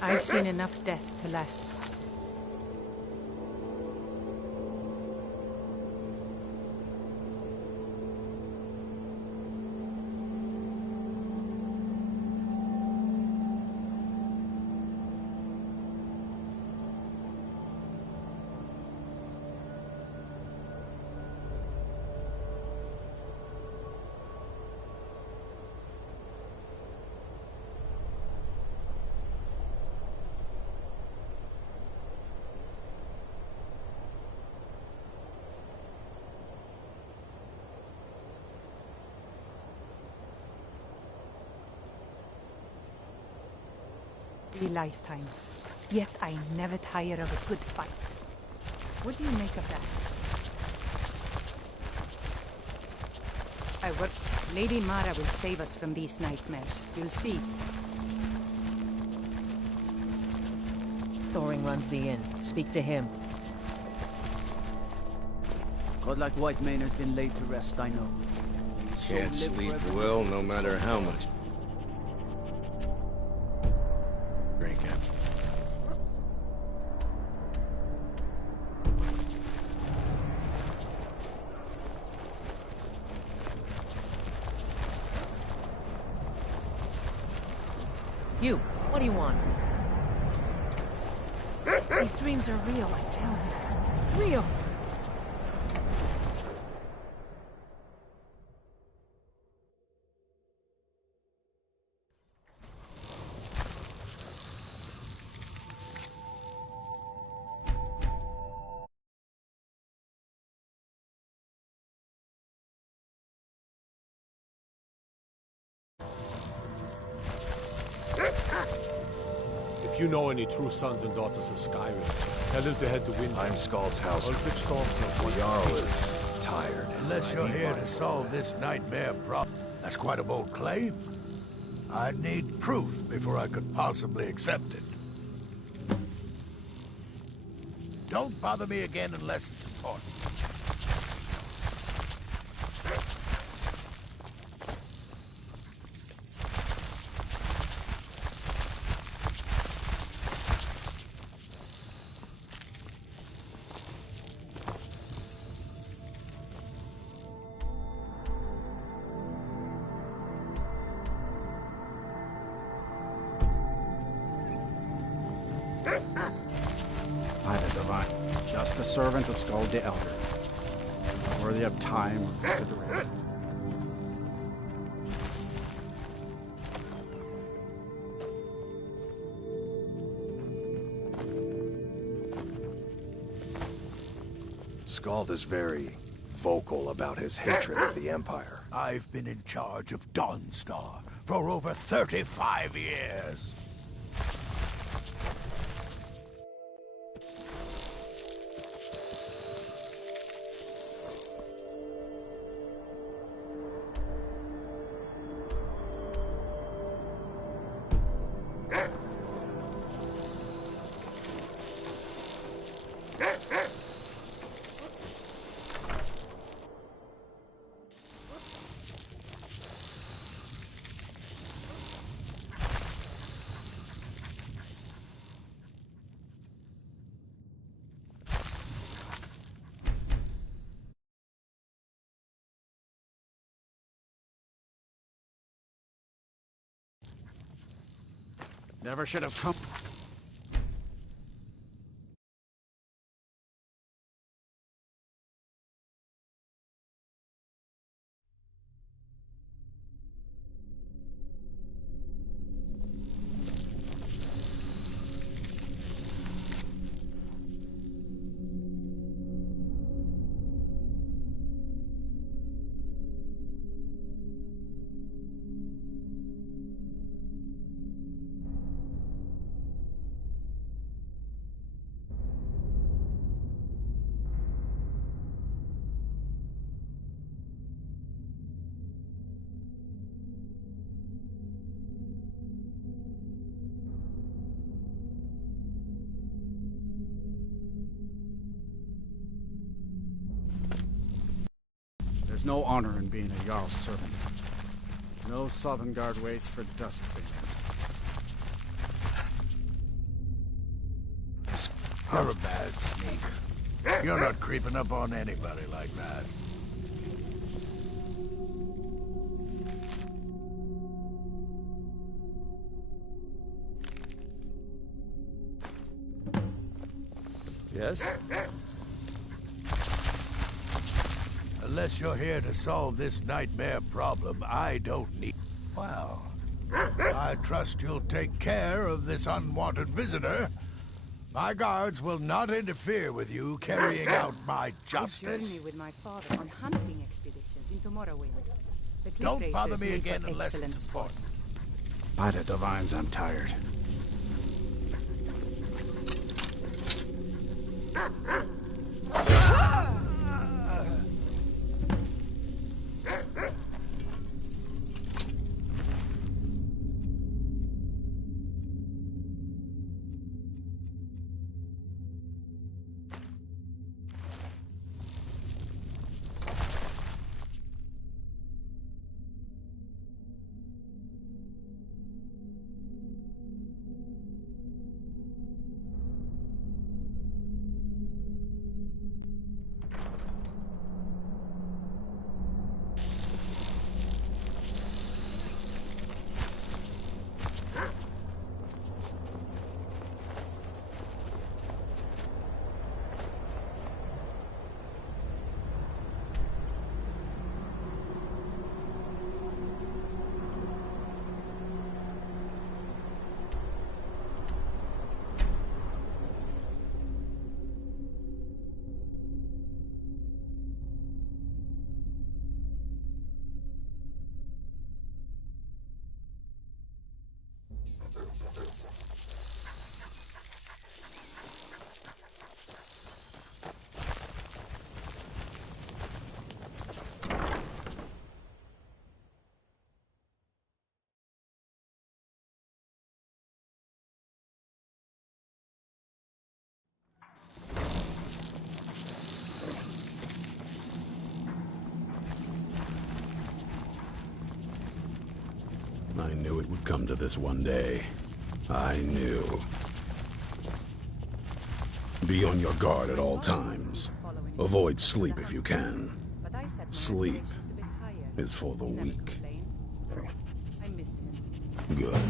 I've seen enough death to last. Lifetimes. Yet I never tire of a good fight. What do you make of that? I work. Lady Mara will save us from these nightmares. You'll see. Thoring runs the inn. Speak to him. Godlike White Mane has been laid to rest, I know. Can't sleep well, no matter how much. Drink it. You, what do you want? These dreams are real, I tell you. Real! If you know any true sons and daughters of Skyrim, tell them to head to Wind. I'm Scald's house. The Jarl is tired. Unless you're here to solve this nightmare problem. That's quite a bold claim. I'd need proof before I could possibly accept it. Don't bother me again unless it's important. Neither divine, just a servant of Skald the Elder, not worthy of time or consideration. Skald is very vocal about his hatred of the Empire. I've been in charge of Dawnstar for over 35 years. Never should have come. There's no honor in being a Jarl's servant. No Sovngarde waits for dust fingers. You're a bad sneak. You're not creeping up on anybody like that. Yes? Unless you're here to solve this nightmare problem, I don't need... Well, I trust you'll take care of this unwanted visitor. My guards will not interfere with you carrying out my I justice. journey with my father on hunting expeditions into Morrowind. The cliff Don't bother racers me make again for unless excellent it's sport. important. By the divines, I'm tired. I knew it would come to this one day. I knew. Be on your guard at all times. Avoid sleep if you can. Sleep is for the weak. I miss him. Good.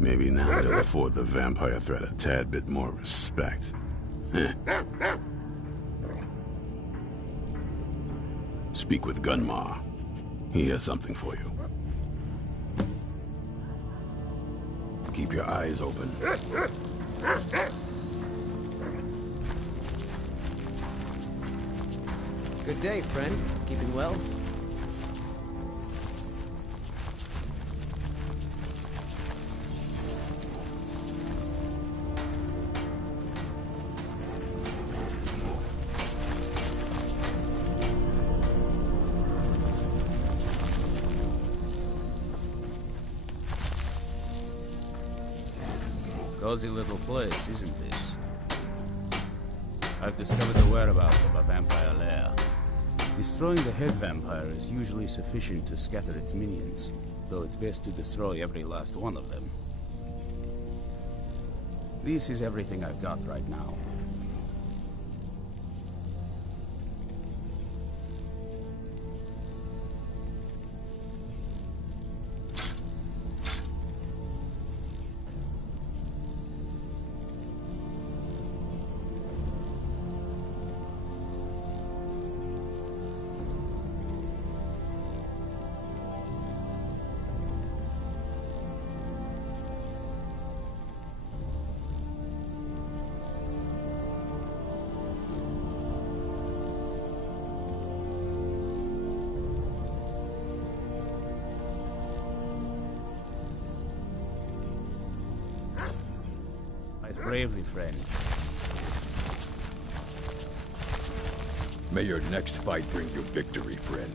Maybe now they'll afford the vampire threat a tad bit more respect. Heh. Speak with Gunmar. He has something for you. Keep your eyes open. Good day, friend. Keeping well? Cozy little place, isn't this? I've discovered the whereabouts of a vampire lair. Destroying the head vampire is usually sufficient to scatter its minions, though it's best to destroy every last one of them. This is everything I've got right now. Bravely, friend. May your next fight bring you victory, friend.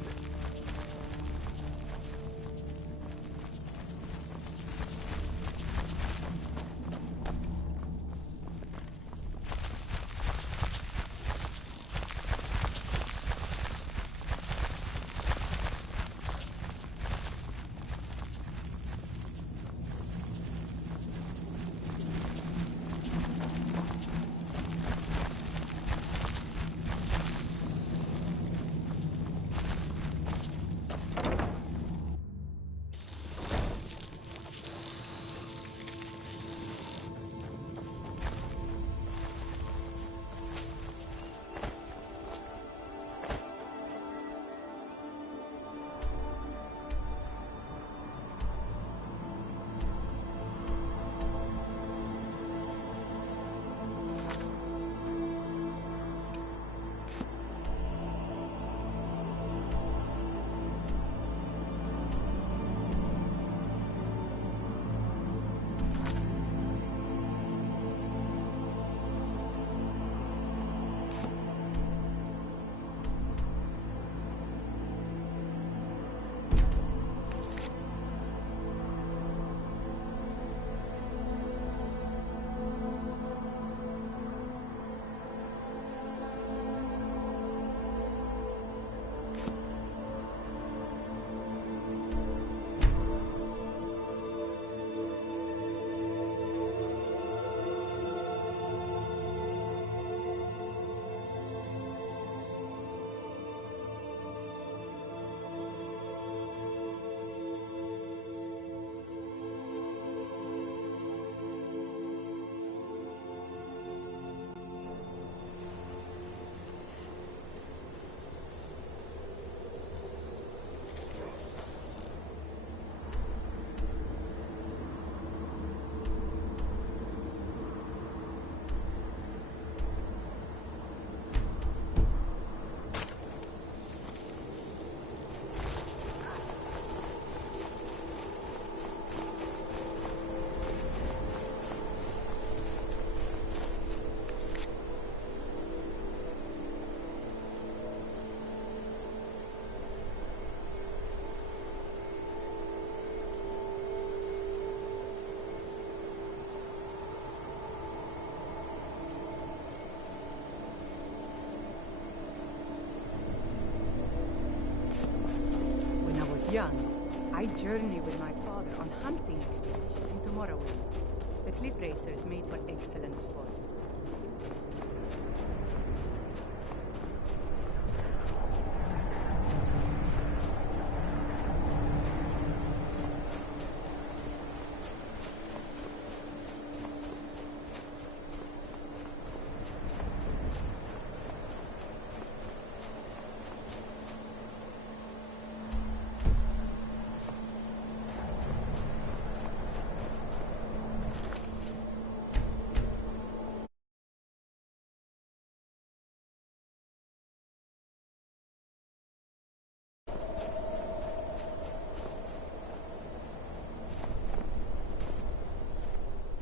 Young, I journey with my father on hunting expeditions into Morrowind. The cliff racers made for excellent sport.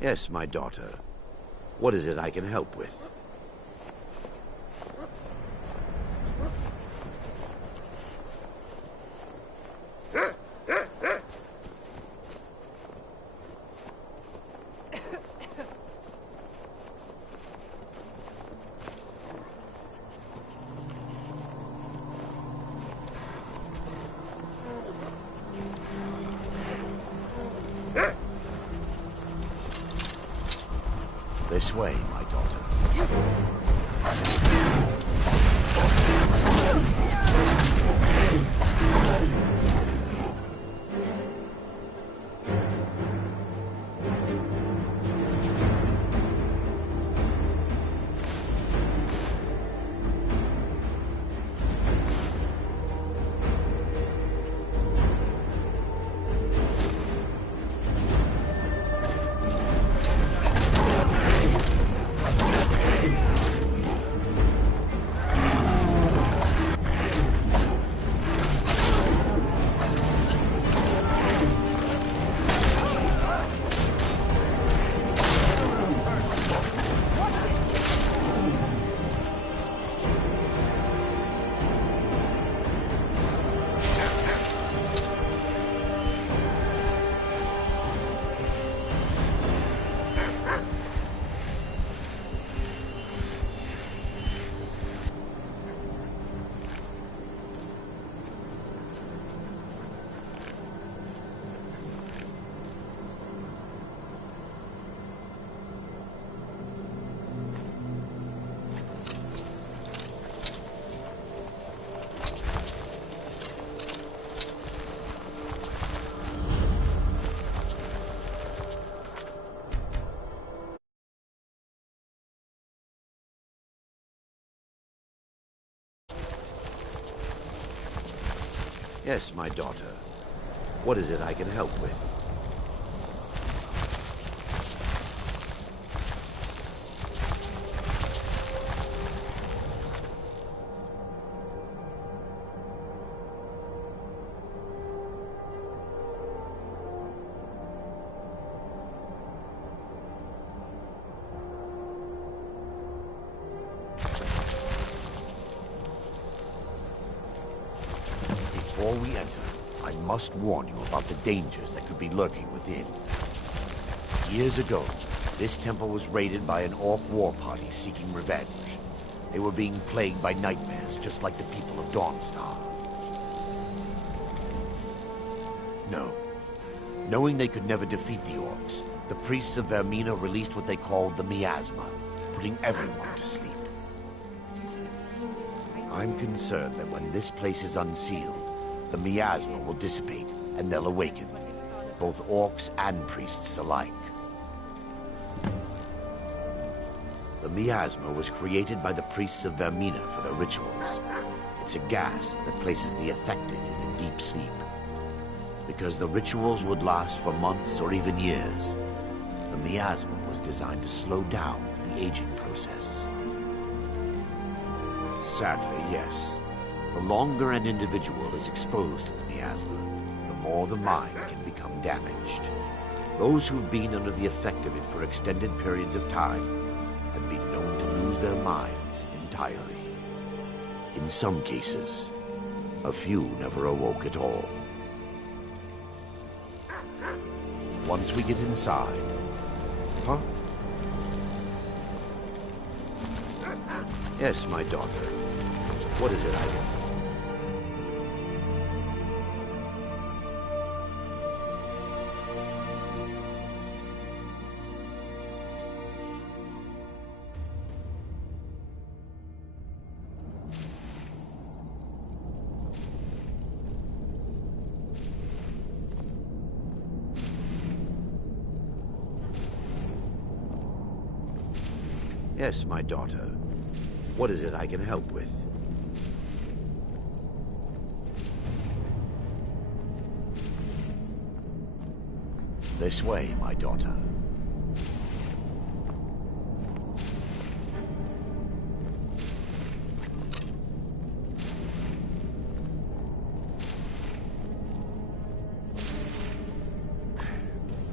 Yes, my daughter. What is it I can help with? This way, my daughter. Yes, my daughter. What is it I can help with? Before we enter, I must warn you about the dangers that could be lurking within. Years ago, this temple was raided by an orc war party seeking revenge. They were being plagued by nightmares, just like the people of Dawnstar. No. Knowing they could never defeat the orcs, the priests of Vermina released what they called the miasma, putting everyone to sleep. I'm concerned that when this place is unsealed, the miasma will dissipate, and they'll awaken, both orcs and priests alike. The miasma was created by the priests of Vermina for their rituals. It's a gas that places the affected in a deep sleep. Because the rituals would last for months or even years, the miasma was designed to slow down the aging process. Sadly, yes. The longer an individual is exposed to the miasma, the more the mind can become damaged. Those who've been under the effect of it for extended periods of time have been known to lose their minds entirely. In some cases, a few never awoke at all. Once we get inside... Huh? Yes, my daughter. What is it I can... Yes, my daughter. What is it I can help with? This way, my daughter.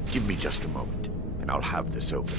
Give me just a moment, and I'll have this open.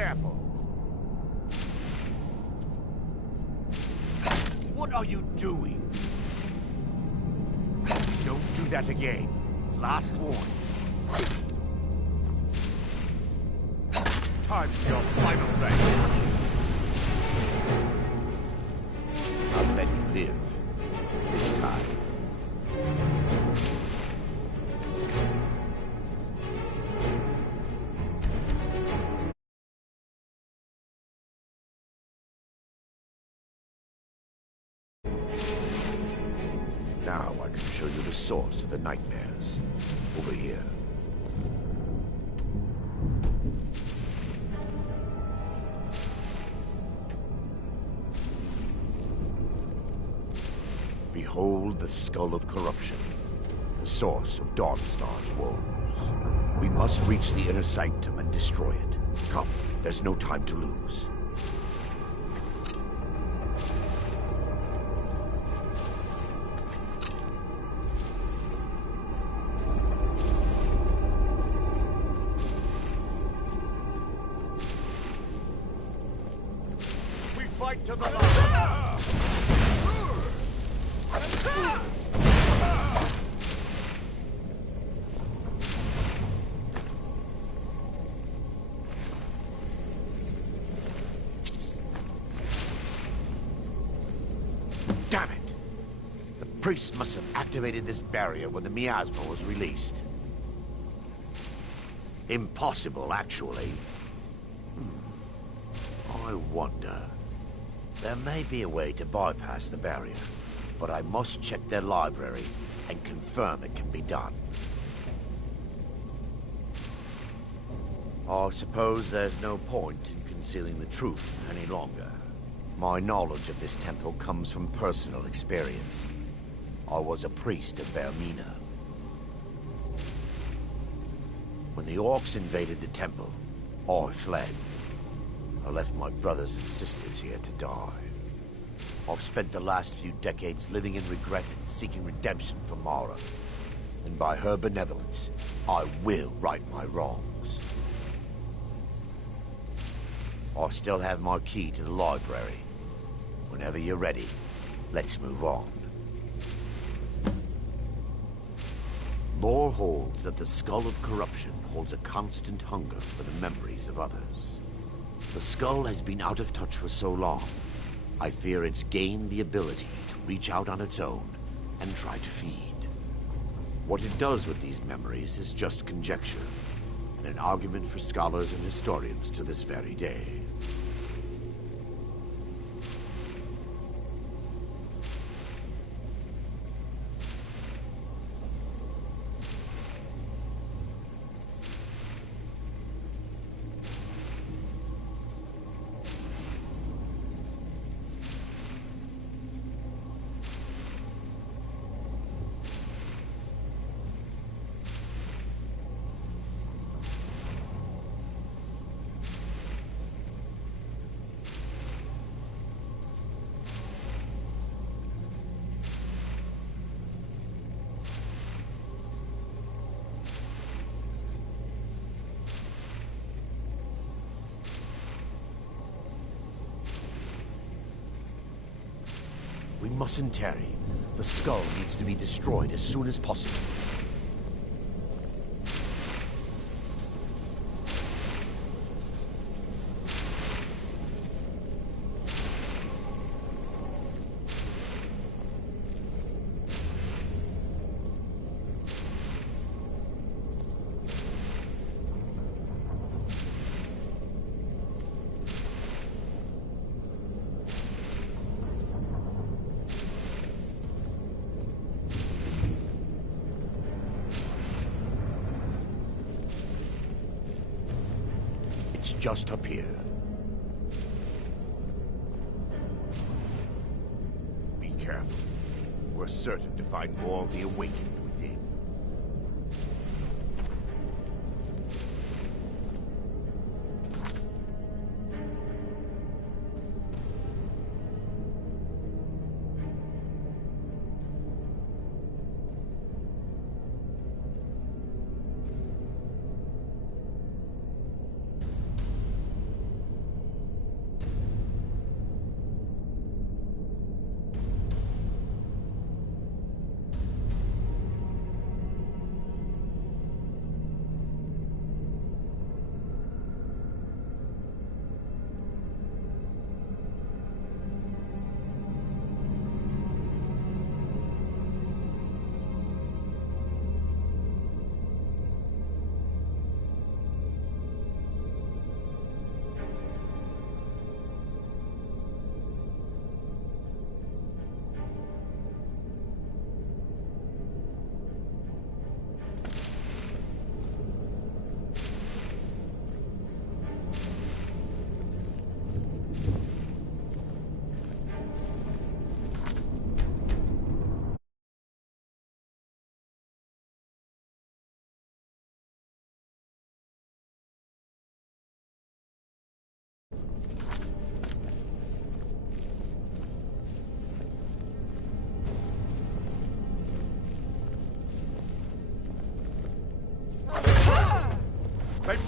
careful. What are you doing? Don't do that again. Last warning. Time for your final thing. I'll let you live. This time. Now I can show you the source of the nightmares. Over here. Behold the skull of corruption, the source of Dawnstar's woes. We must reach the inner sanctum and destroy it. Come, there's no time to lose. We fight to the last. Damn it! The priest must have activated this barrier when the miasma was released. Impossible, actually. I wonder. There may be a way to bypass the barrier, but I must check their library and confirm it can be done. I suppose there's no point in concealing the truth any longer. My knowledge of this temple comes from personal experience. I was a priest of Vermina. When the orcs invaded the temple, I fled. I left my brothers and sisters here to die. I've spent the last few decades living in regret and seeking redemption from Mara. And by her benevolence, I will right my wrongs. I still have my key to the library. Whenever you're ready, let's move on. Lore holds that the skull of corruption holds a constant hunger for the memories of others. The skull has been out of touch for so long, I fear it's gained the ability to reach out on its own and try to feed. What it does with these memories is just conjecture, and an argument for scholars and historians to this very day. We mustn't tarry. The skull needs to be destroyed as soon as possible. Just up here. Be careful. We're certain to find more of the awakened within.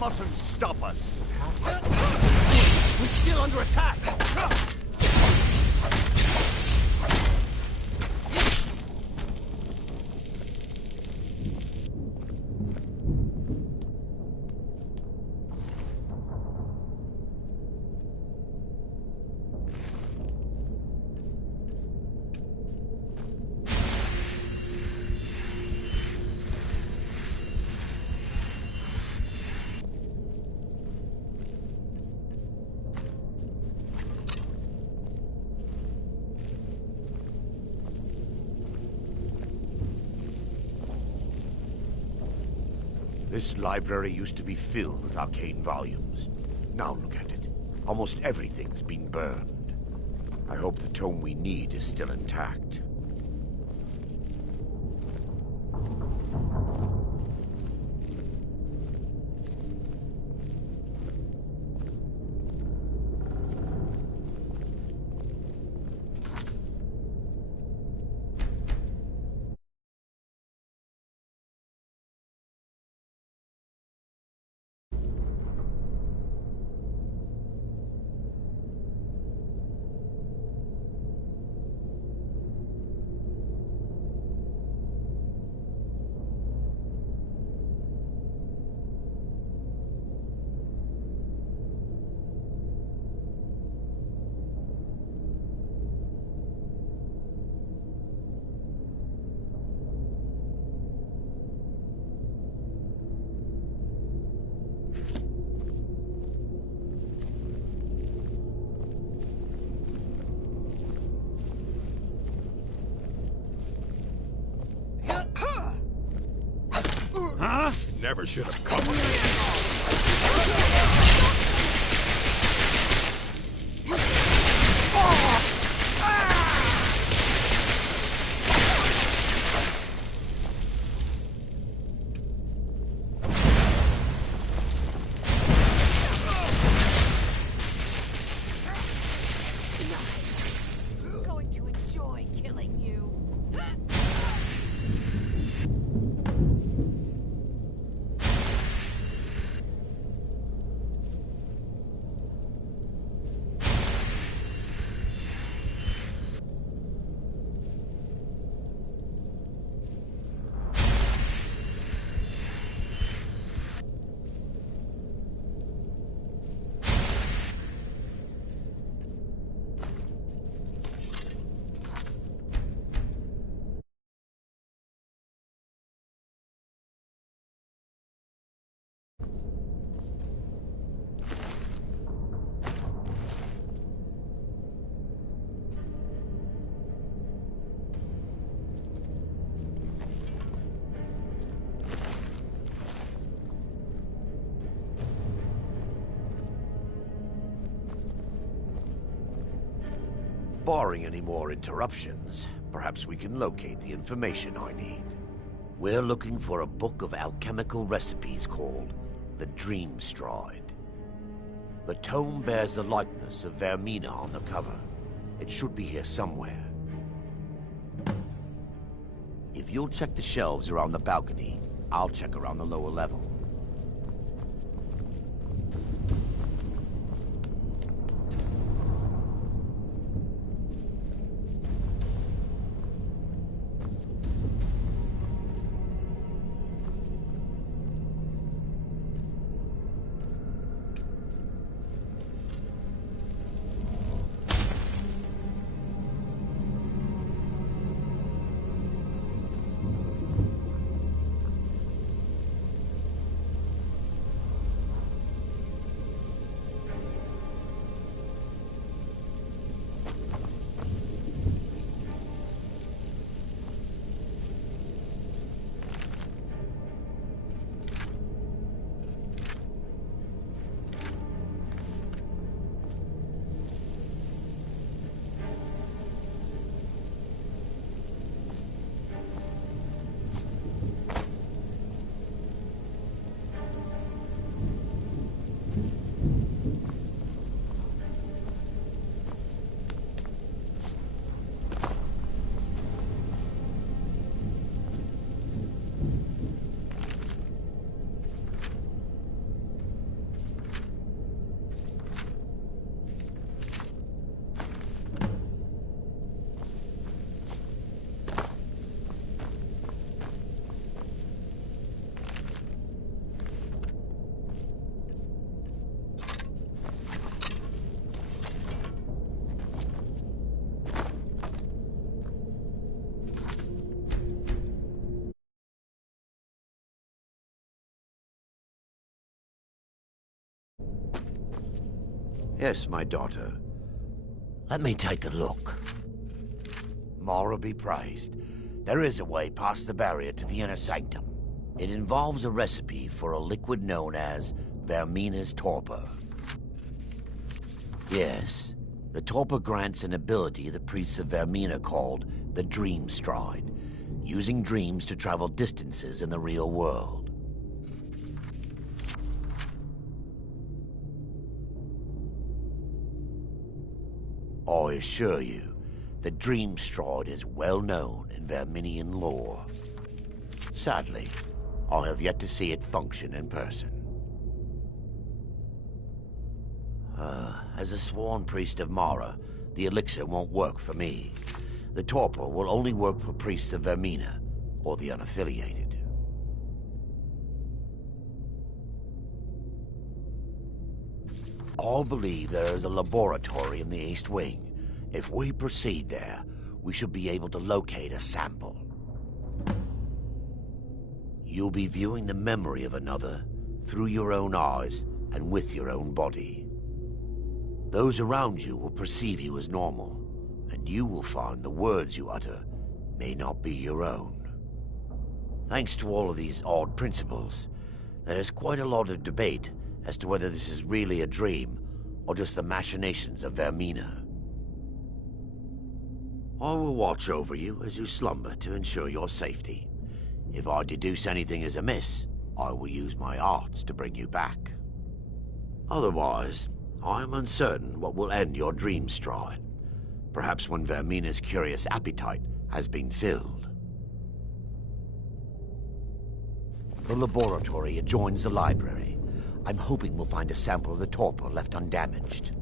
mustn't stop us. We're still under attack! This library used to be filled with arcane volumes. Now look at it. Almost everything's been burned. I hope the tome we need is still intact. Never should have come with I'm going to enjoy killing you. Barring any more interruptions, perhaps we can locate the information I need. We're looking for a book of alchemical recipes called the Dream Stride. The tome bears the likeness of Vermina on the cover. It should be here somewhere. If you'll check the shelves around the balcony, I'll check around the lower level. Yes, my daughter. Let me take a look. Mara be praised. There is a way past the barrier to the inner sanctum. It involves a recipe for a liquid known as Vermina's torpor. Yes, the torpor grants an ability the priests of Vermina called the Dream Stride, using dreams to travel distances in the real world. I assure you, the Dream Stride is well known in Verminian lore. Sadly, I have yet to see it function in person. As a sworn priest of Mara, the elixir won't work for me. The torpor will only work for priests of Vermina, or the unaffiliated. I believe there is a laboratory in the East Wing. If we proceed there, we should be able to locate a sample. You'll be viewing the memory of another through your own eyes and with your own body. Those around you will perceive you as normal, and you will find the words you utter may not be your own. Thanks to all of these odd principles, there is quite a lot of debate as to whether this is really a dream or just the machinations of Vermina. I will watch over you as you slumber to ensure your safety. If I deduce anything is amiss, I will use my arts to bring you back. Otherwise, I am uncertain what will end your dream stride. Perhaps when Vermina's curious appetite has been filled. The laboratory adjoins the library. I'm hoping we'll find a sample of the torpor left undamaged.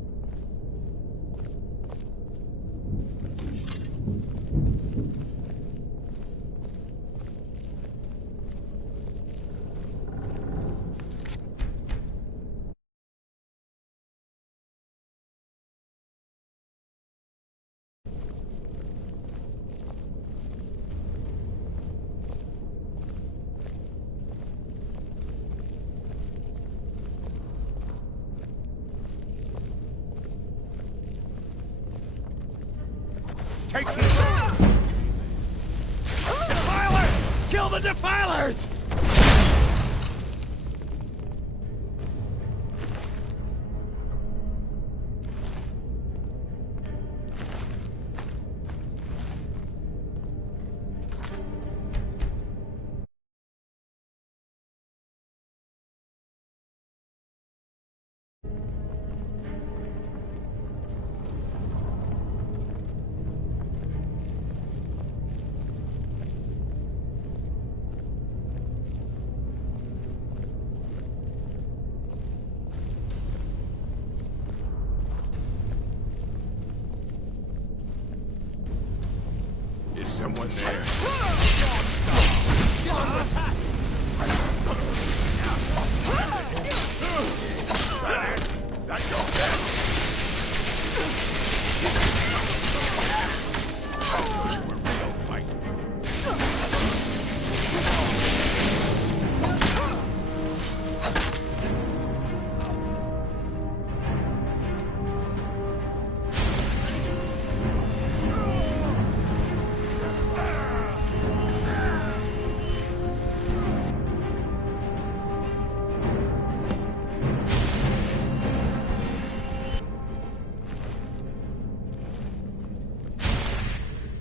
Take this! Defilers! Kill the defilers! Someone there. That's your head. We're real fight.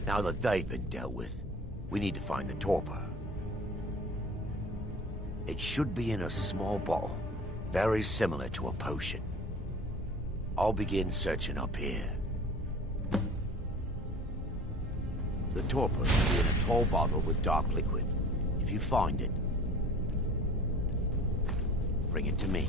Now that they've been dealt with, we need to find the torpor. It should be in a small bottle, very similar to a potion. I'll begin searching up here. The torpor should be in a tall bottle with dark liquid. If you find it, bring it to me.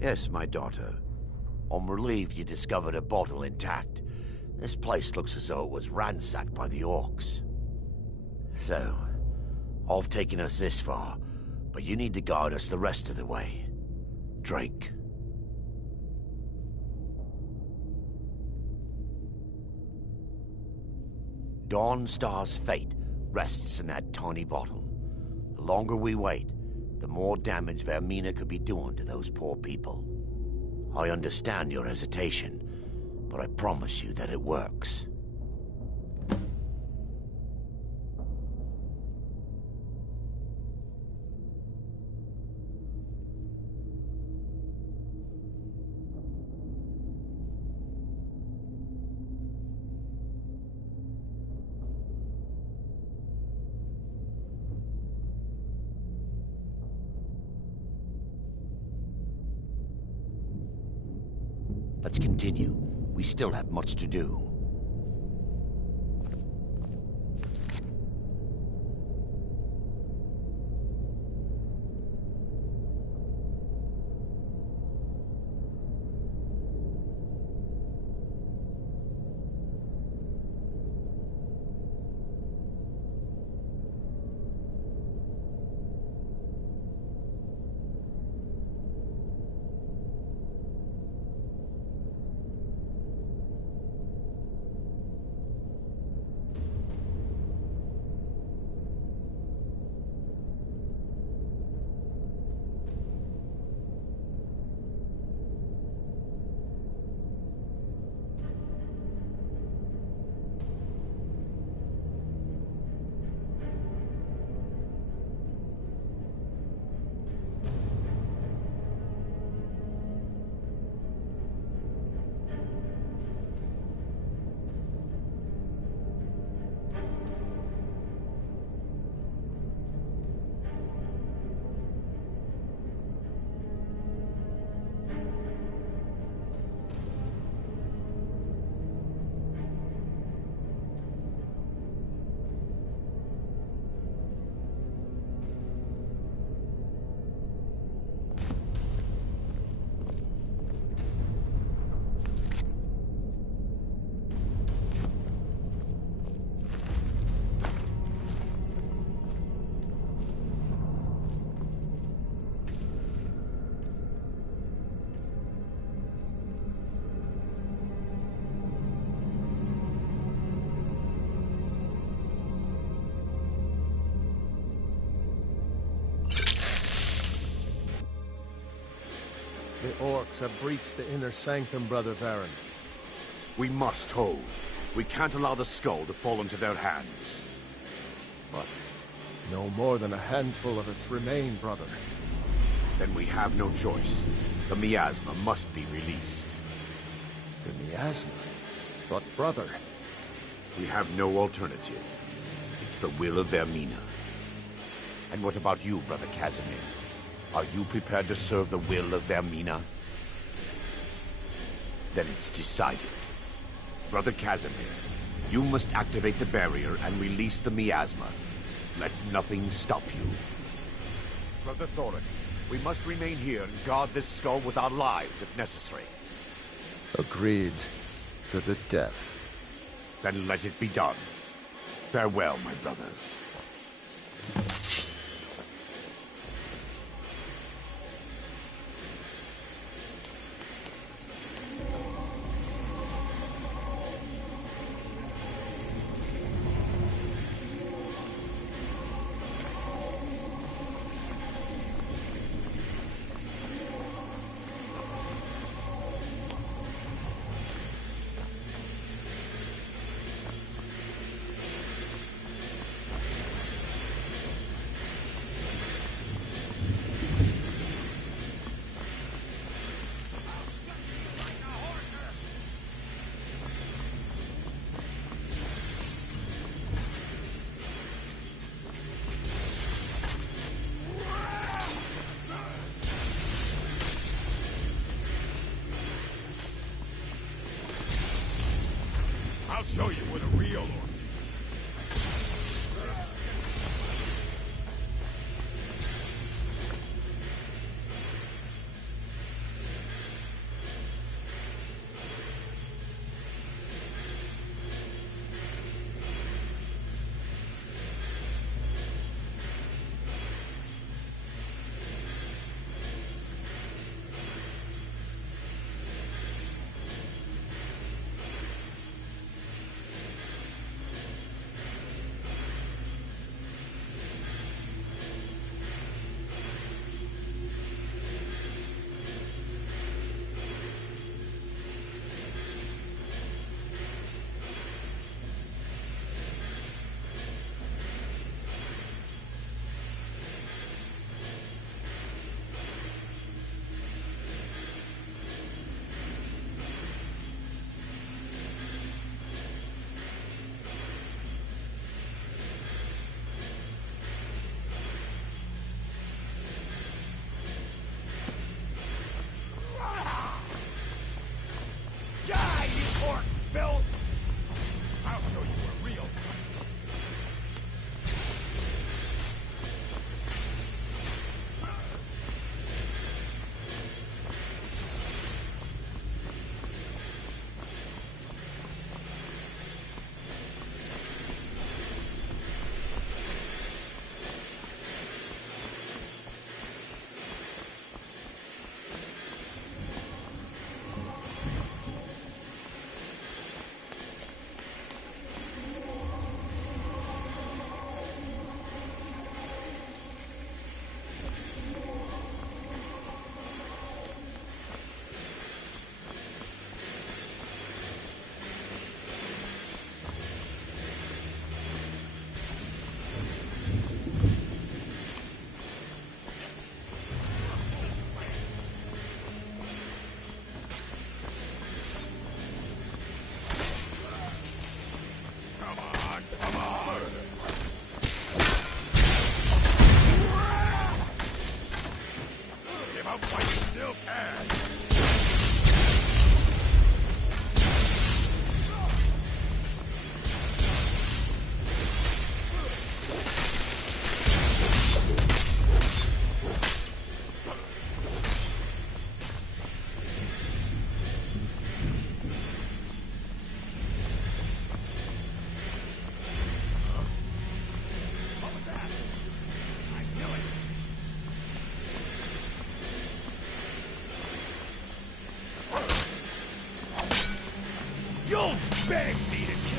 Yes, my daughter. I'm relieved you discovered a bottle intact. This place looks as though it was ransacked by the orcs. So, I've taken us this far, but you need to guide us the rest of the way. Drake. Dawnstar's fate rests in that tiny bottle. The longer we wait, the more damage Vermina could be doing to those poor people. I understand your hesitation, but I promise you that it works. Let's continue. We still have much to do. The orcs have breached the inner sanctum, Brother Varen. We must hold. We can't allow the skull to fall into their hands. But no more than a handful of us remain, brother. Then we have no choice. The miasma must be released. The miasma? But brother... We have no alternative. It's the will of Vermina. And what about you, Brother Casimir? Are you prepared to serve the will of Vermina? Then it's decided. Brother Casimir, you must activate the barrier and release the miasma. Let nothing stop you. Brother Thorin, we must remain here and guard this skull with our lives if necessary. Agreed to the death. Then let it be done. Farewell, my brothers. I'll show you what a real orc.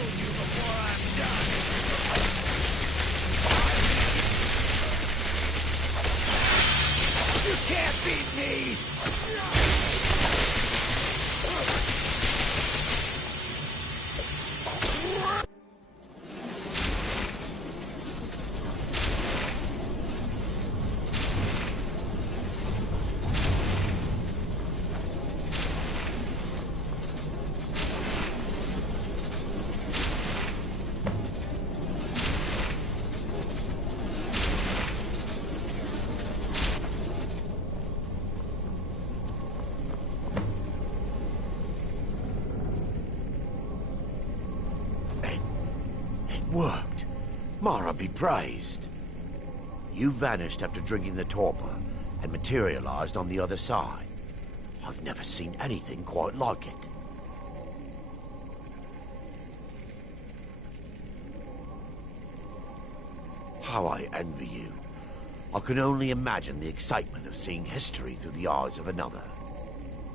you before I'm done. You can't beat me! Worked. Mara be praised. You vanished after drinking the torpor and materialized on the other side. I've never seen anything quite like it. How I envy you. I can only imagine the excitement of seeing history through the eyes of another.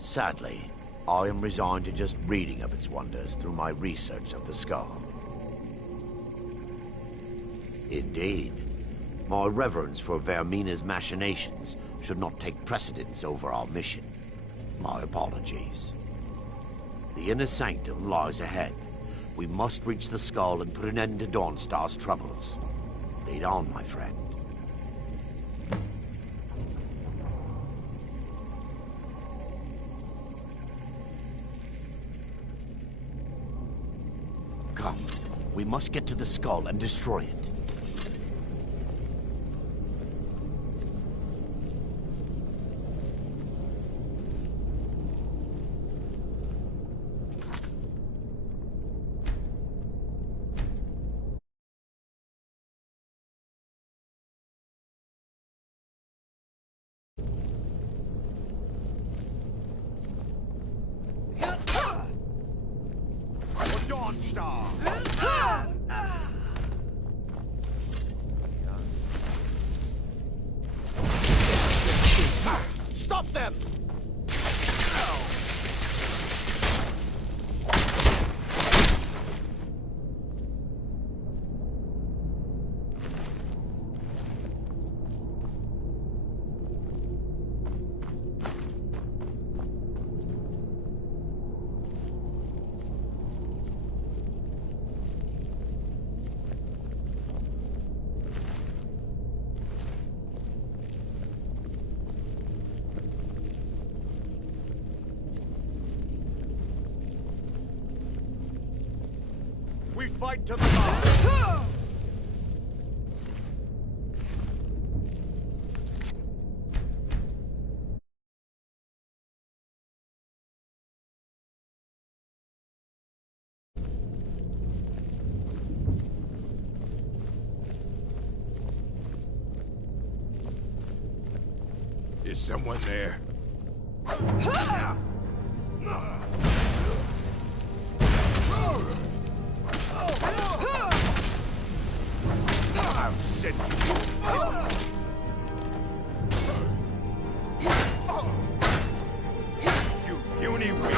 Sadly, I am resigned to just reading of its wonders through my research of the skull. Indeed. My reverence for Vermina's machinations should not take precedence over our mission. My apologies. The inner sanctum lies ahead. We must reach the skull and put an end to Dawnstar's troubles. Lead on, my friend. Come, we must get to the skull and destroy it. Stop them! We fight to the last. Is someone there? I'll send you. You puny weak.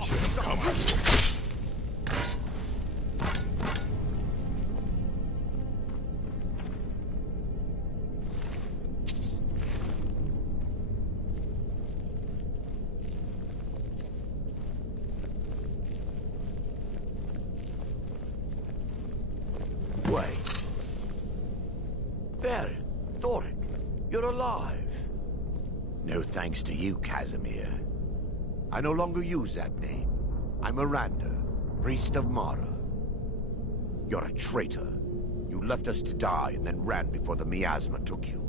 should have come before. Wait. There, Thoric, you're alive. No thanks to you, Casimir. I no longer use that name. I'm Miranda, priest of Mara. You're a traitor. You left us to die and then ran before the miasma took you.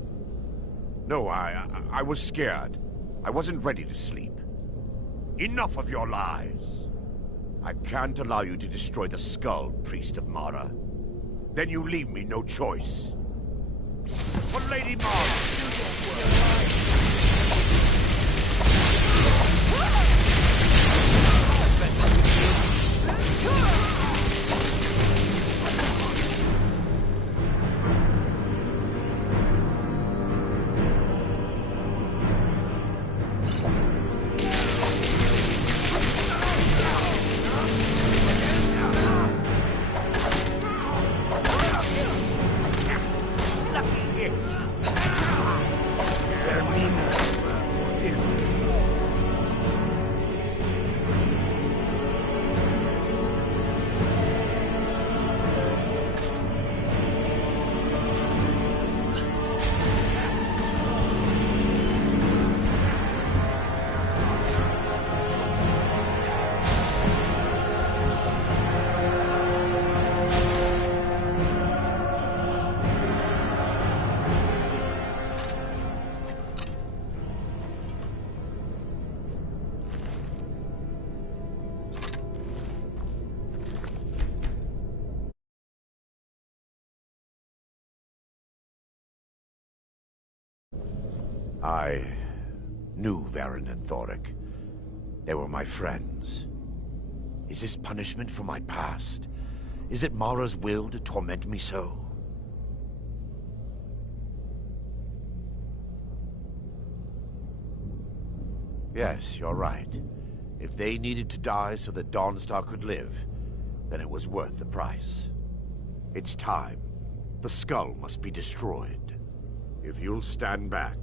No, I was scared. I wasn't ready to sleep. Enough of your lies. I can't allow you to destroy the skull, priest of Mara. Then you leave me no choice. For Lady Mara, do your work. I knew Varen and Thoric. They were my friends. Is this punishment for my past? Is it Mara's will to torment me so? Yes, you're right. If they needed to die so that Dawnstar could live, then it was worth the price. It's time. The skull must be destroyed. If you'll stand back,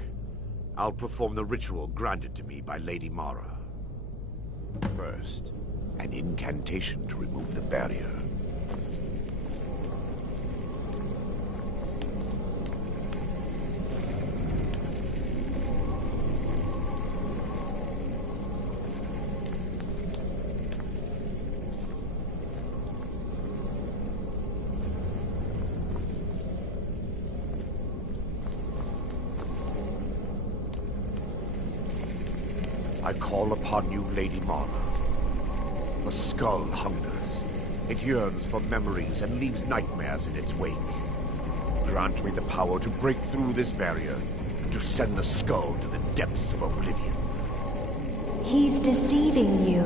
I'll perform the ritual granted to me by Lady Mara. First, an incantation to remove the barrier. I call upon you, Lady Mara. The skull hungers. It yearns for memories and leaves nightmares in its wake. Grant me the power to break through this barrier and to send the skull to the depths of oblivion. He's deceiving you.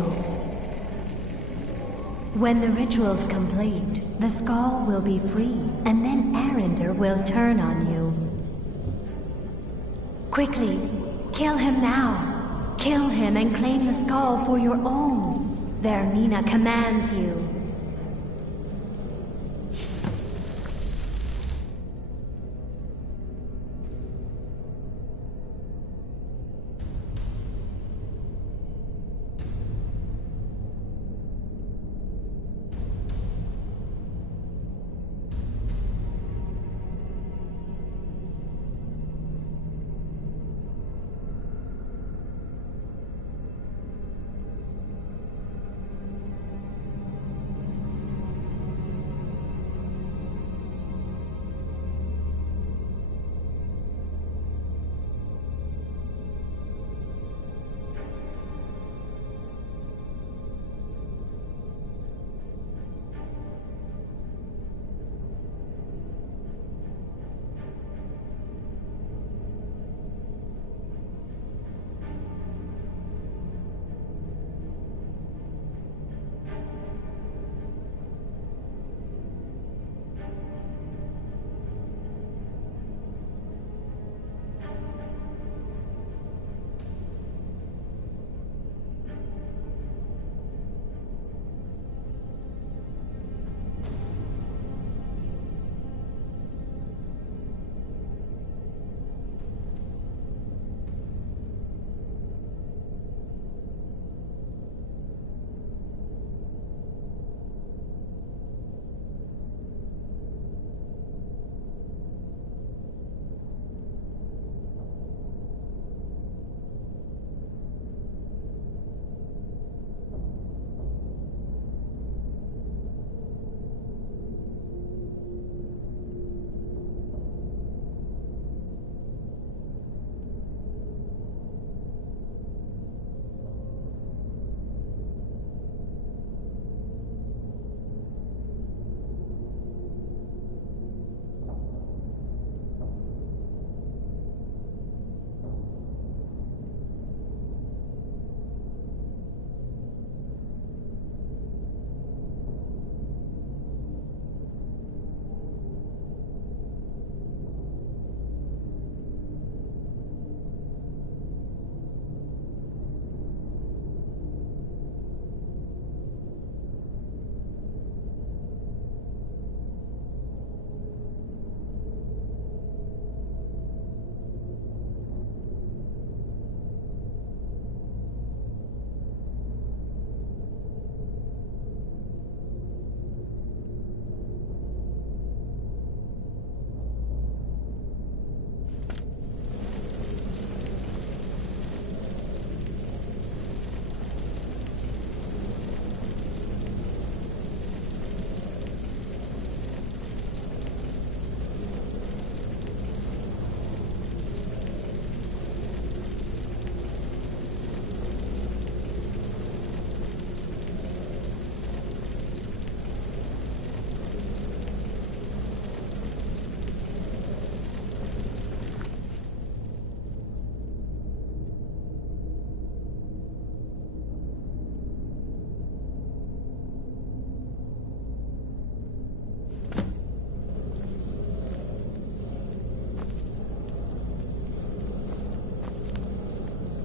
When the ritual's complete, the skull will be free, and then Arender will turn on you. Quickly, kill him now. Kill him and claim the skull for your own. Vernina commands you.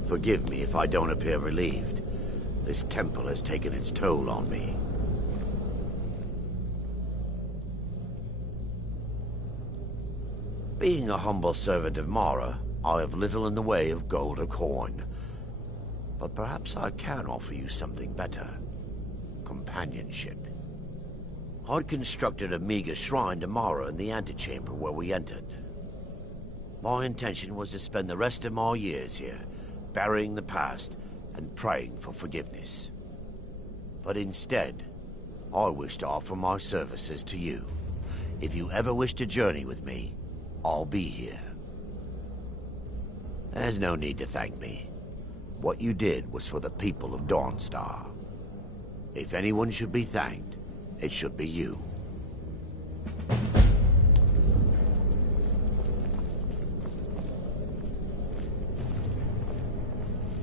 Forgive me if I don't appear relieved. This temple has taken its toll on me. Being a humble servant of Mara, I have little in the way of gold or coin. But perhaps I can offer you something better. Companionship. I'd constructed a meager shrine to Mara in the antechamber where we entered. My intention was to spend the rest of my years here, burying the past and praying for forgiveness. But instead, I wish to offer my services to you. If you ever wish to journey with me, I'll be here. There's no need to thank me. What you did was for the people of Dawnstar. If anyone should be thanked, it should be you.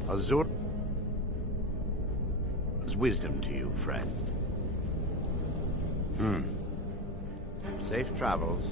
Azur's wisdom to you, friend. Safe travels.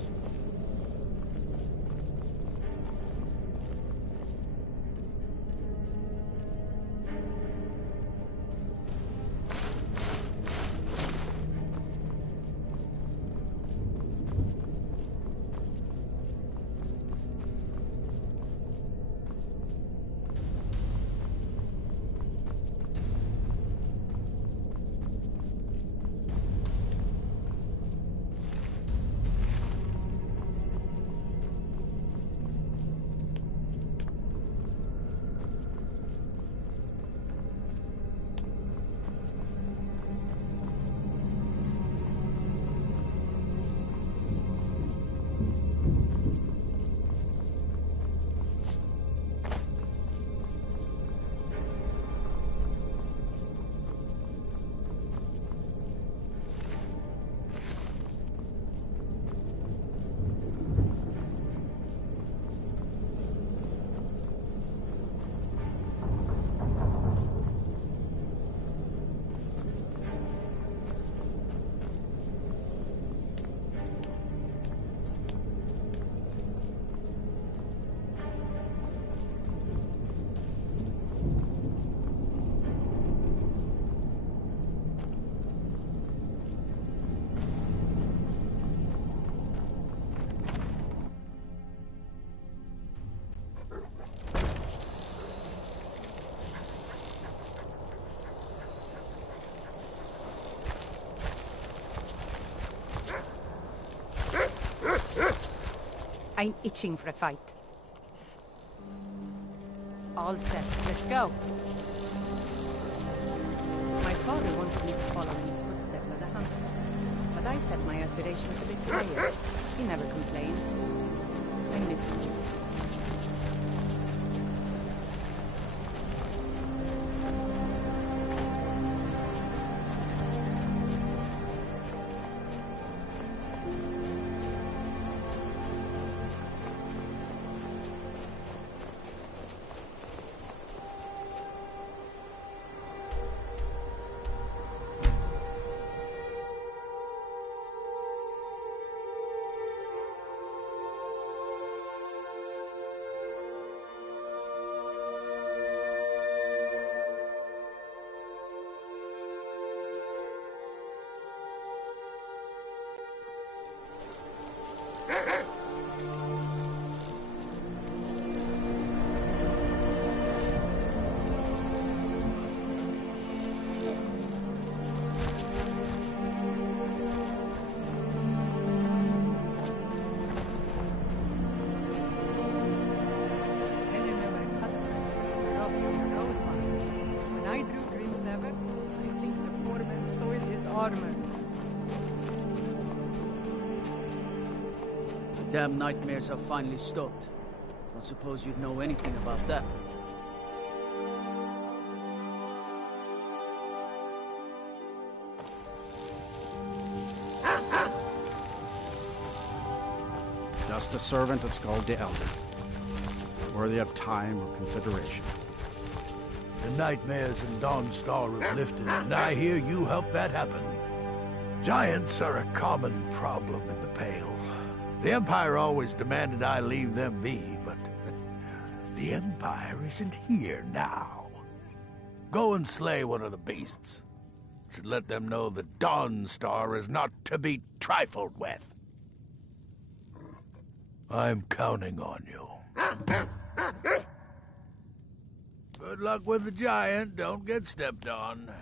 I'm itching for a fight. All set. Let's go. My father wanted me to follow in his footsteps as a hunter, but I set my aspirations a bit higher. He never complained. I miss him. Damn nightmares have finally stopped. Don't suppose you'd know anything about that. Just a servant of Skull the Elder. Worthy of time or consideration. The nightmares in Dawnstar have lifted, and I hear you helped that happen. Giants are a common problem in the Pale. The Empire always demanded I leave them be, but The Empire isn't here now. Go and slay one of the beasts. Should let them know the Dawn Star is not to be trifled with. I'm counting on you. Good luck with the giant. Don't get stepped on.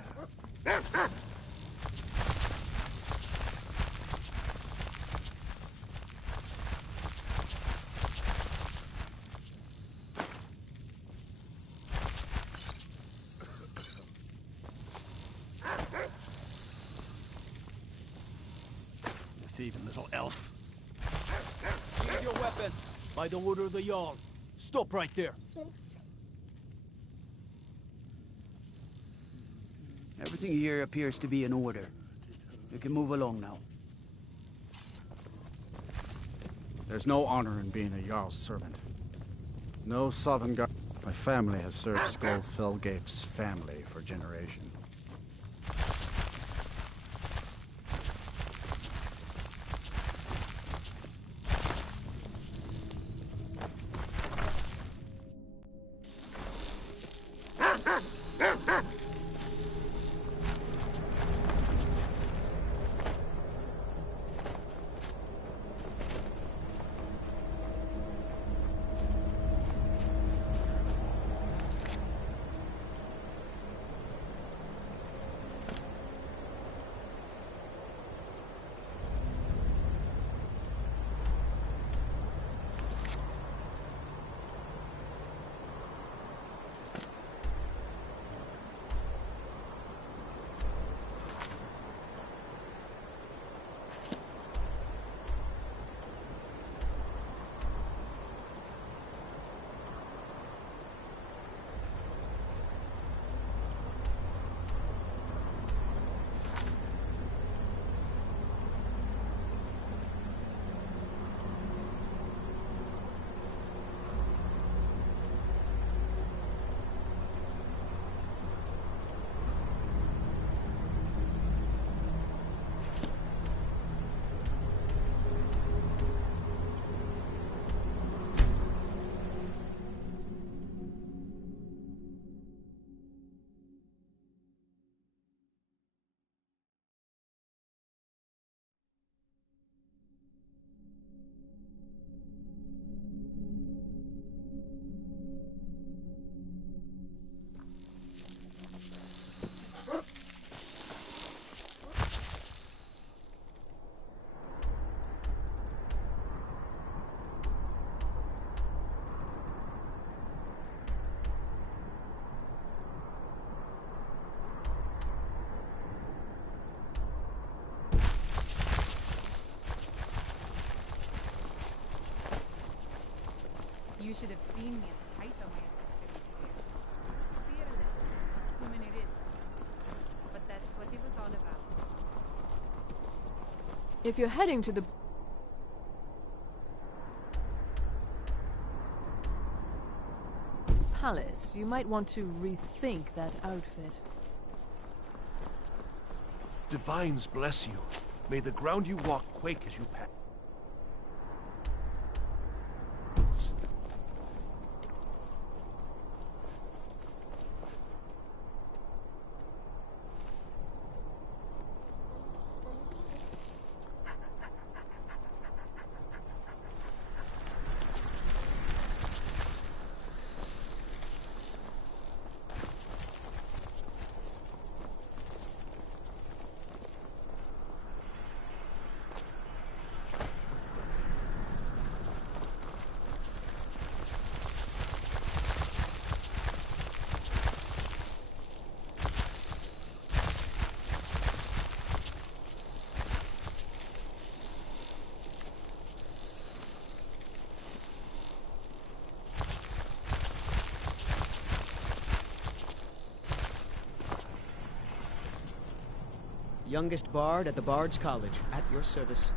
Thieving little elf. Leave your weapon. By the order of the Jarl. Stop right there. Everything here appears to be in order. You can move along now. There's no honor in being a Jarl's servant. No Sovngarde. My family has served Skuld Felgate's family for generations. You should have seen me at the height of my ambition. I was fearless, took too many risks. But that's what it was all about. If you're heading to the palace, you might want to rethink that outfit. Divines bless you. May the ground you walk quake as you pass. Youngest bard at the Bard's College, at your service.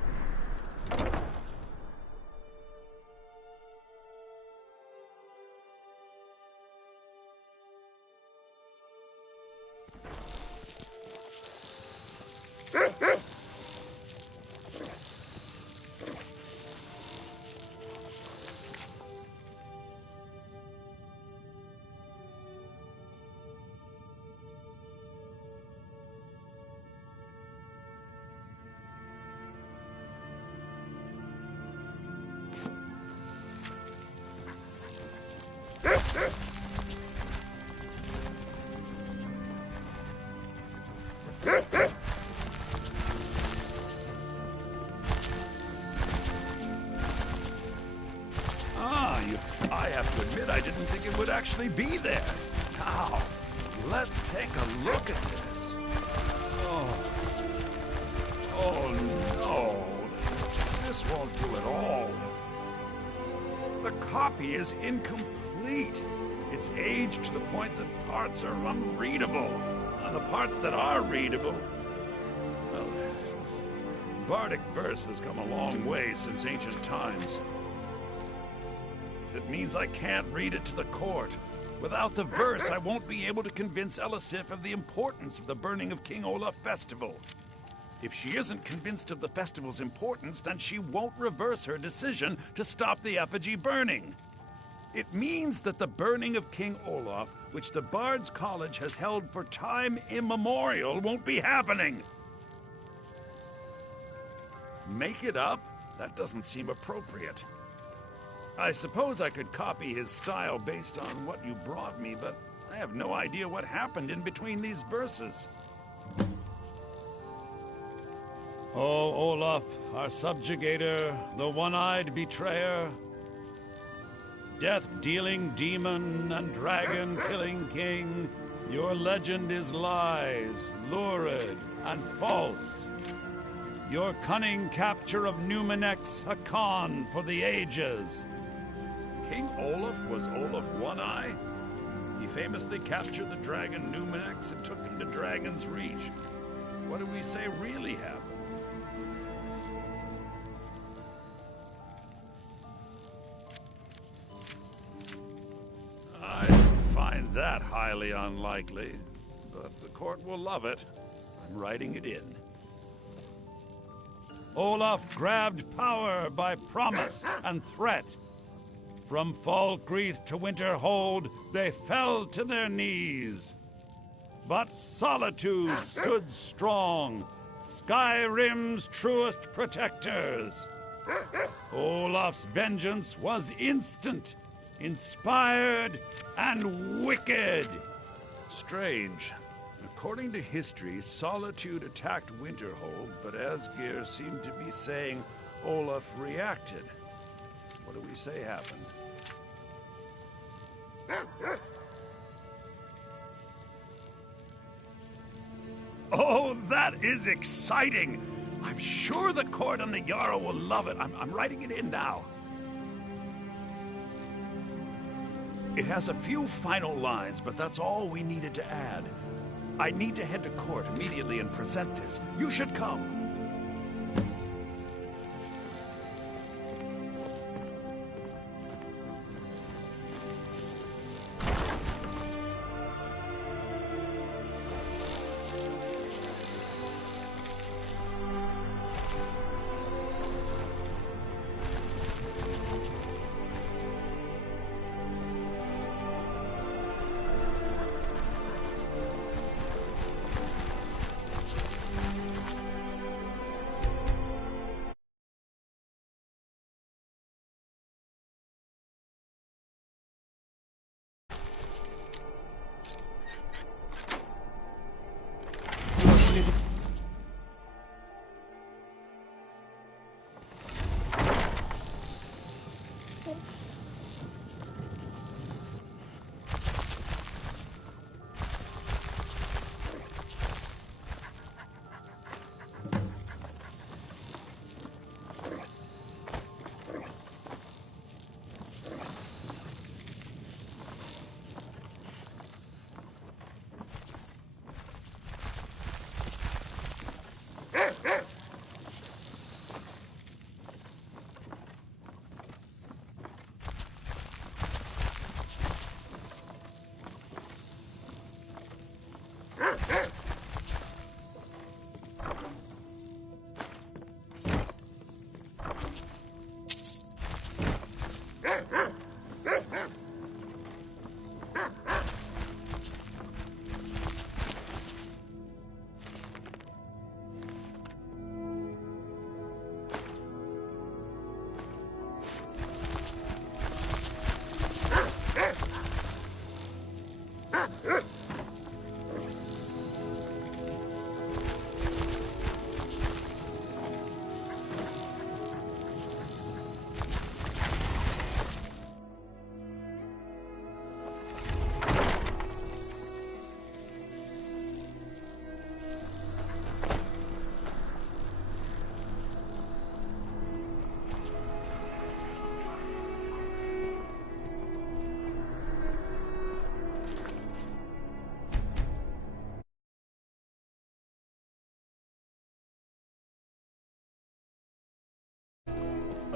I have to admit I didn't think it would actually be there. Now, let's take a look at this. Oh no. This won't do at all. The copy is incomplete. It's aged to the point that parts are unreadable. And the parts that are readable, well, bardic verse has come a long way since ancient times. It means I can't read it to the court. Without the verse, I won't be able to convince Elisif of the importance of the burning of King Olaf festival. If she isn't convinced of the festival's importance, then she won't reverse her decision to stop the effigy burning. It means that the burning of King Olaf, which the Bard's College has held for time immemorial, won't be happening. Make it up? That doesn't seem appropriate. I suppose I could copy his style based on what you brought me, but I have no idea what happened in between these verses. Oh, Olaf, our subjugator, the one-eyed betrayer, death-dealing demon and dragon-killing king, your legend is lies, lurid, and false. Your cunning capture of Numenex, a con for the ages. King Olaf was Olaf One-Eye? He famously captured the dragon Numenex and took him to Dragon's Reach. What do we say really happened? I find that highly unlikely, but the court will love it. I'm writing it in. Olaf grabbed power by promise and threat. From Falkreath to Winterhold, they fell to their knees. But solitude stood strong, Skyrim's truest protectors. Olaf's vengeance was instant, inspired, and wicked. Strange. According to history, Solitude attacked Winterhold, but Asgeir seemed to be saying Olaf reacted. What do we say happened? Oh, that is exciting! I'm sure the court and the Jarl will love it. I'm writing it in now. It has a few final lines, but that's all we needed to add. I need to head to court immediately and present this. You should come.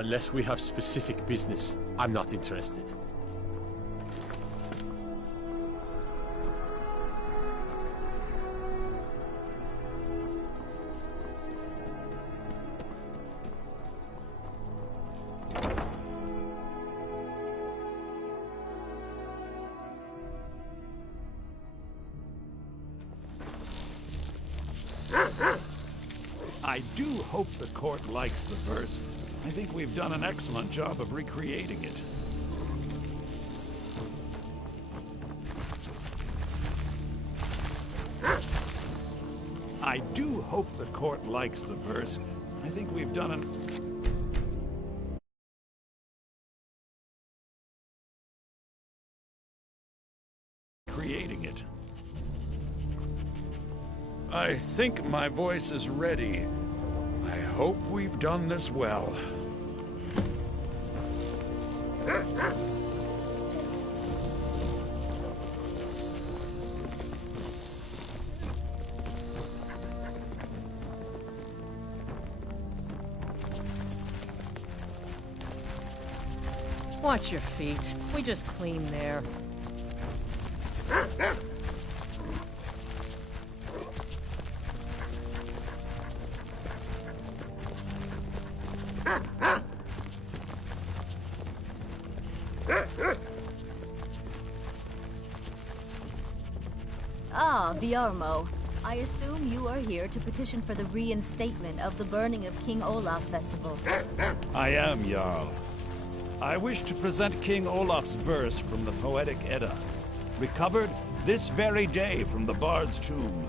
Unless we have specific business, I'm not interested. I do hope the court likes the verse. I think we've done an excellent job of recreating it. I do hope the court likes the verse. I think we've done an... creating it. I think my voice is ready. I hope we've done this well. Watch your feet. We just cleaned there. Ah, Viarmo. I assume you are here to petition for the reinstatement of the burning of King Olaf Festival. I am, Jarl. I wish to present King Olaf's verse from the Poetic Edda, recovered this very day from the Bard's tomb.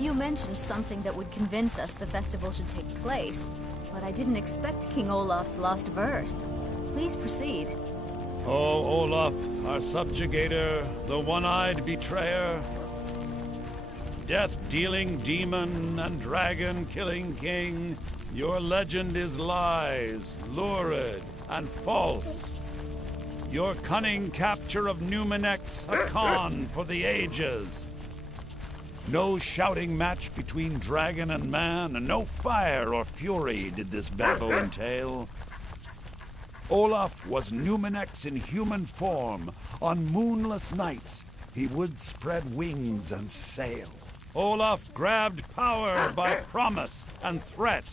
You mentioned something that would convince us the festival should take place, but I didn't expect King Olaf's lost verse. Please proceed. O Olaf, our subjugator, the one-eyed betrayer, death-dealing demon and dragon-killing king, your legend is lies, lurid, and false. Your cunning capture of Numenex, a con for the ages. No shouting match between dragon and man, and no fire or fury did this battle entail. Olaf was Numenex in human form. On moonless nights, he would spread wings and sail. Olaf grabbed power by promise and threat.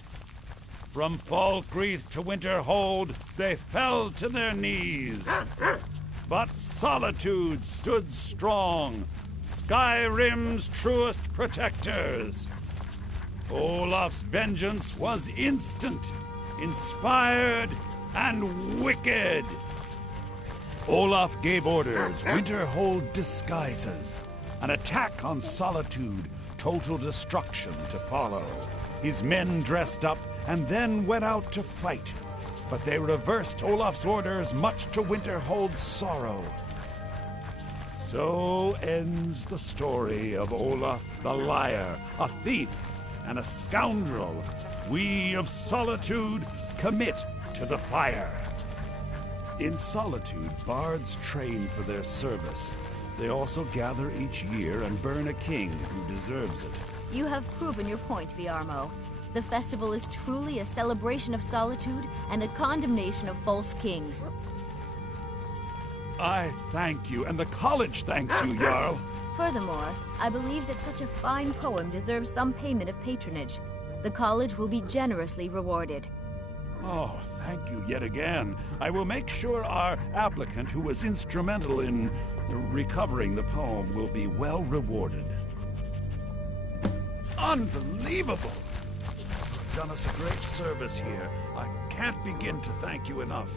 From Falkreath to Winterhold, they fell to their knees. But solitude stood strong, Skyrim's truest protectors. Olaf's vengeance was instant, inspired, and wicked. Olaf gave orders, Winterhold disguises, an attack on Solitude, total destruction to follow. His men dressed up and then went out to fight, but they reversed Olaf's orders, much to Winterhold's sorrow. So ends the story of Olaf the liar, a thief and a scoundrel. We of Solitude commit to the fire. In Solitude, bards train for their service. They also gather each year and burn a king who deserves it. You have proven your point, Viarmo. The festival is truly a celebration of solitude and a condemnation of false kings. I thank you, and the college thanks you, Jarl. Furthermore, I believe that such a fine poem deserves some payment of patronage. The college will be generously rewarded. Oh, thank you yet again. I will make sure our applicant, who was instrumental in recovering the poem, will be well rewarded. Unbelievable! You've done us a great service here. I can't begin to thank you enough.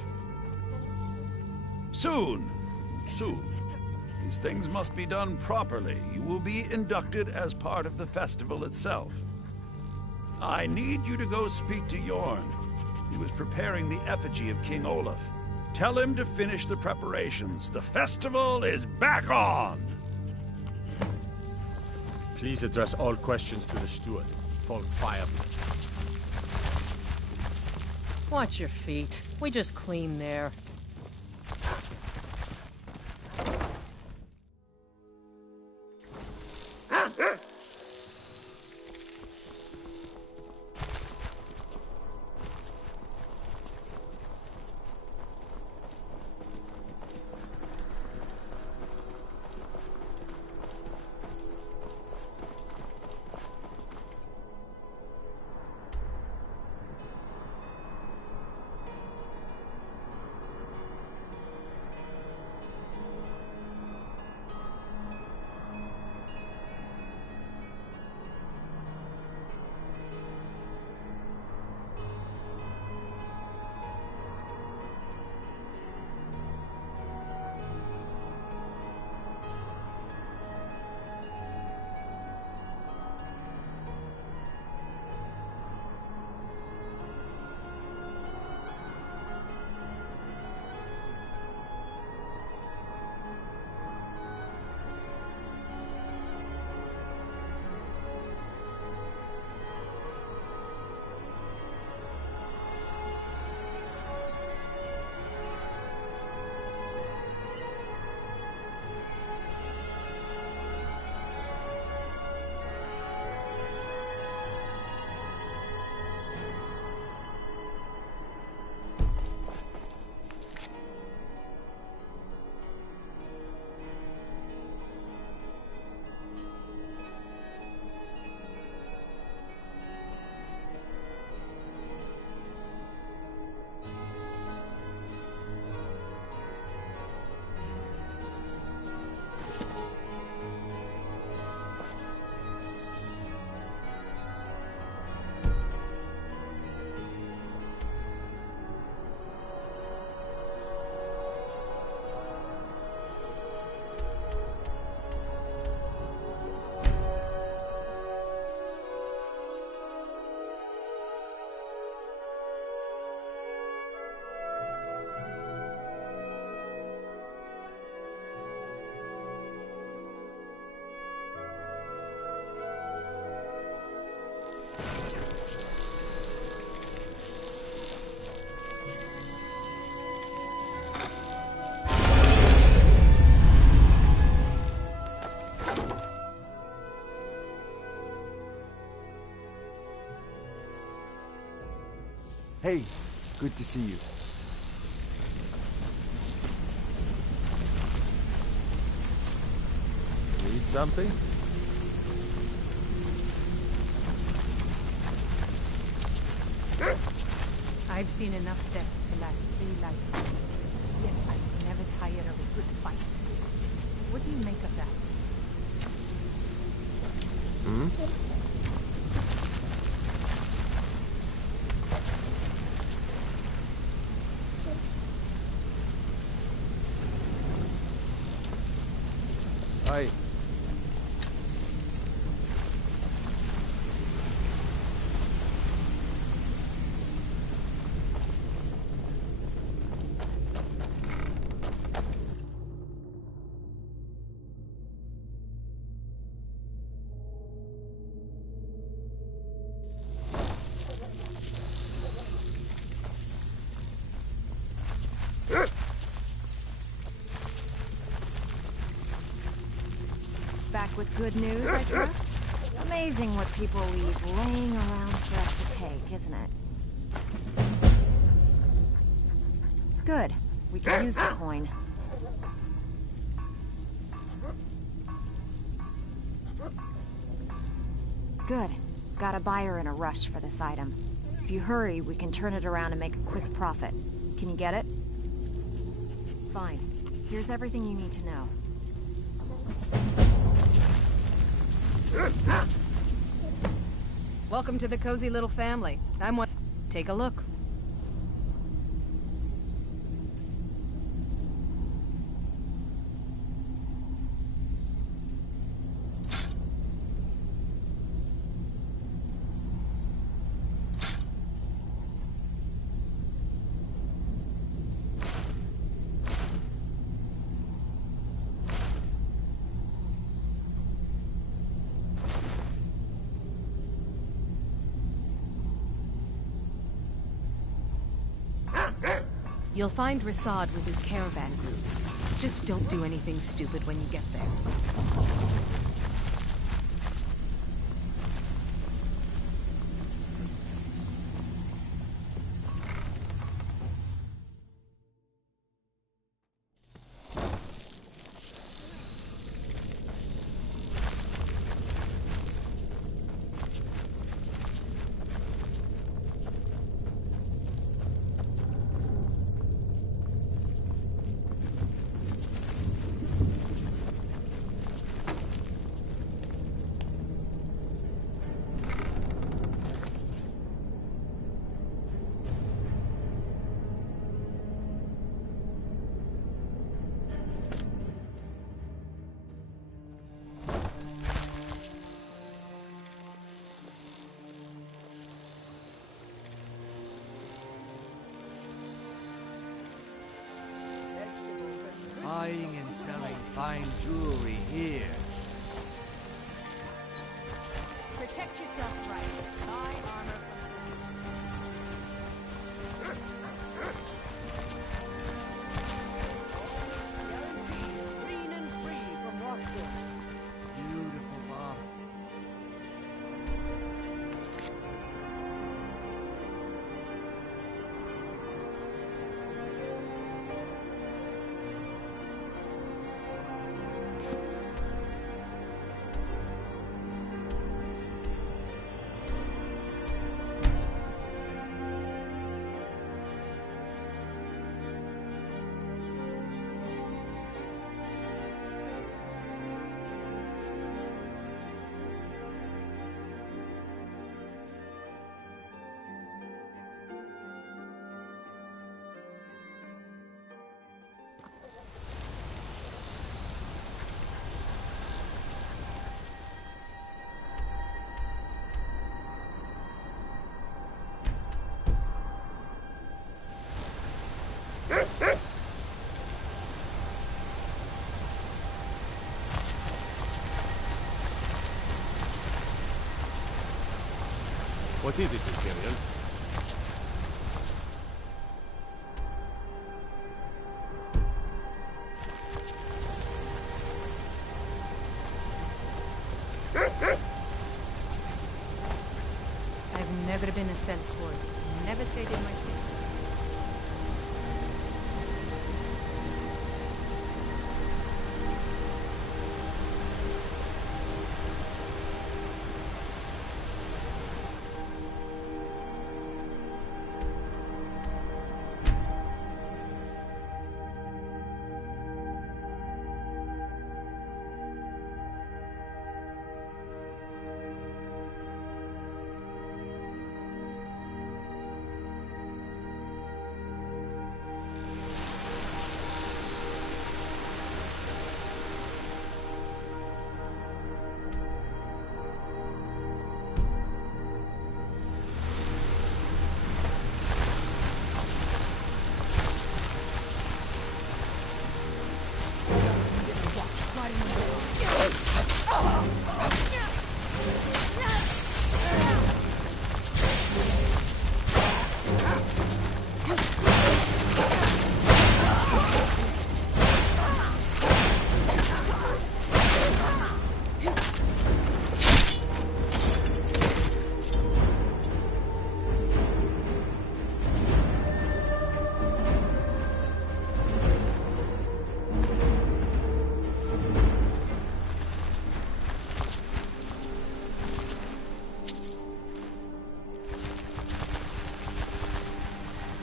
Soon. These things must be done properly. You will be inducted as part of the festival itself. I need you to go speak to Yorn. He was preparing the effigy of King Olaf. Tell him to finish the preparations. The festival is back on! Please address all questions to the steward. Folk fire. Watch your feet. We just cleaned there. Hey, good to see you. Need something? I've seen enough death to last 3 lifetimes. Yet I'm never tired of a good fight. What do you make of that? Hmm? Hi. Back with good news, I trust? Amazing what people leave laying around for us to take, isn't it? Good. We can use the coin. Good. Got a buyer in a rush for this item. If you hurry, we can turn it around and make a quick profit. Can you get it? Fine. Here's everything you need to know. Welcome to the cozy little family. I'm one. Take a look. You'll find Rasad with his caravan group. Just don't do anything stupid when you get there. Buying and selling fine jewelry here. Protect yourself, right? Buy armor Green and free from Rockford. Beautiful bar. What is it, Imperial? I've never been a sellsword. never traded my space.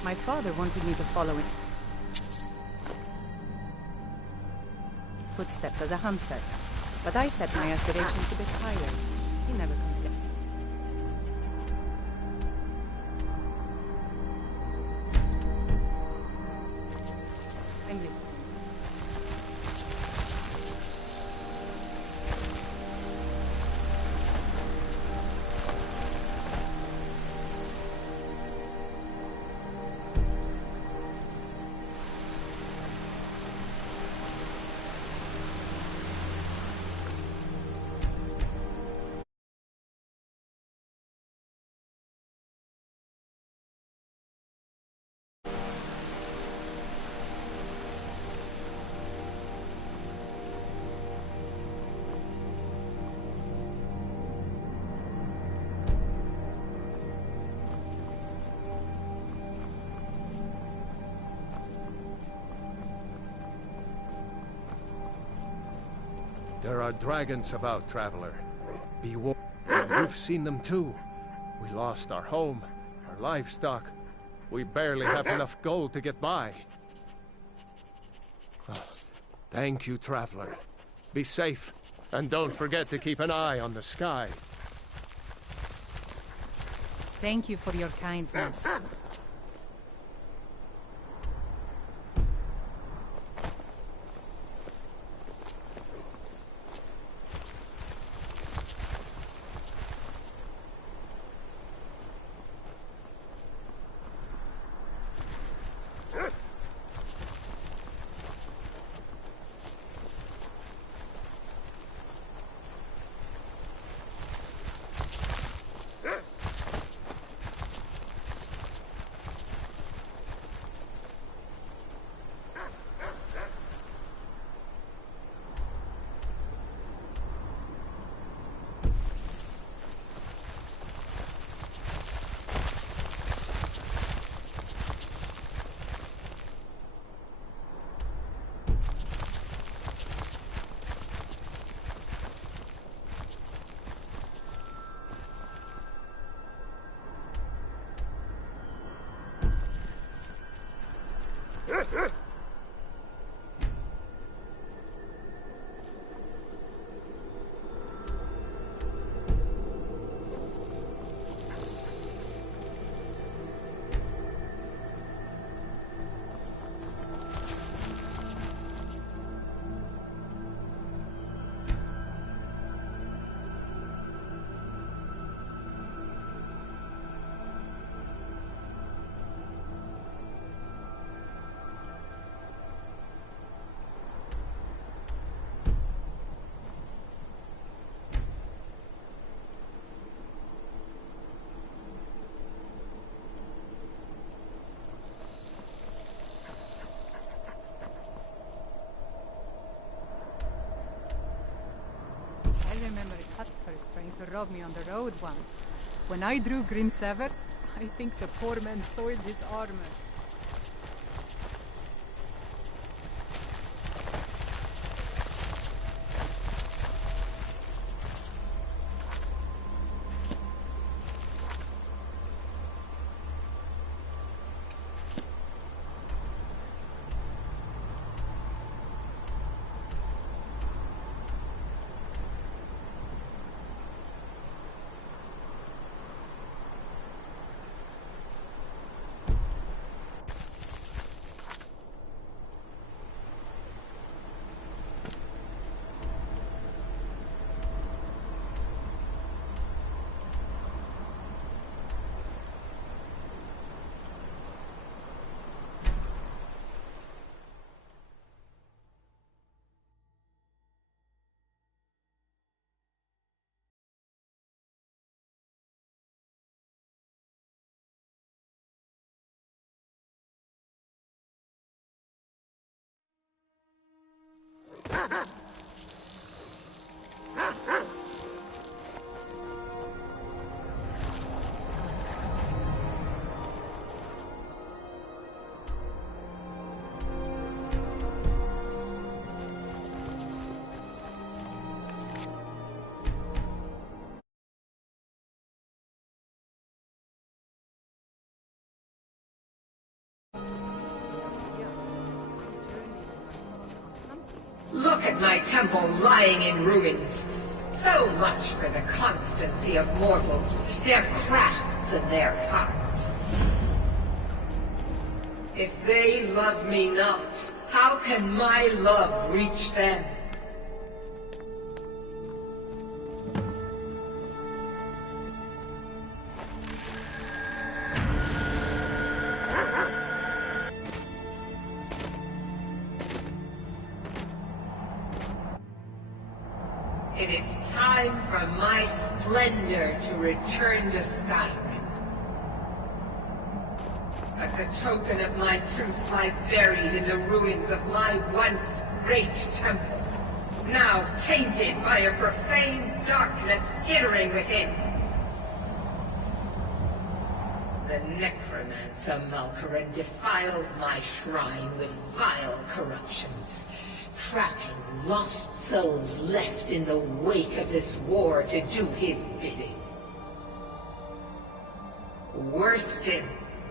My father wanted me to follow in footsteps as a hunter, but I set my aspirations a bit higher. He never complained. I'm listening. There are dragons about, traveler. Be warned. We've seen them too. We lost our home, our livestock. We barely have enough gold to get by. Oh, thank you, traveler. Be safe, and don't forget to keep an eye on the sky. Thank you for your kindness. I remember Hypar trying to rob me on the road once. When I drew Grim Sever, I I think the poor man soiled his armor. Look at my temple lying in ruins. So much for the constancy of mortals, their crafts and their hearts. If they love me not, how can my love reach them? It is time for my splendor to return to Skyrim. But the token of my truth lies buried in the ruins of my once great temple, now tainted by a profane darkness skittering within. The necromancer Malkaran defiles my shrine with vile corruptions, trapping lost souls left in the wake of this war to do his bidding. Worse still,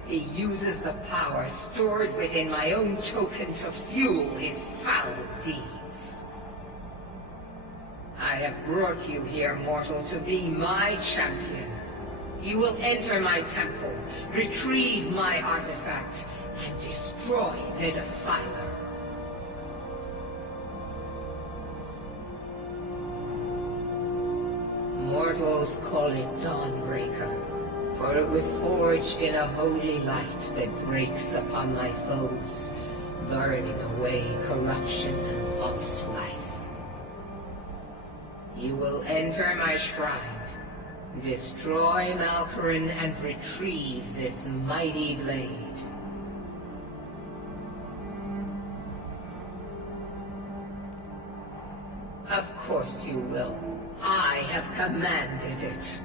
he uses the power stored within my own token to fuel his foul deeds. I have brought you here, mortal, to be my champion. You will enter my temple, retrieve my artifact, and destroy the Defiler. Mortals call it Dawnbreaker, for it was forged in a holy light that breaks upon my foes, burning away corruption and false life. You will enter my shrine, destroy Malkaran, and retrieve this mighty blade. Of course you will. I have commanded it.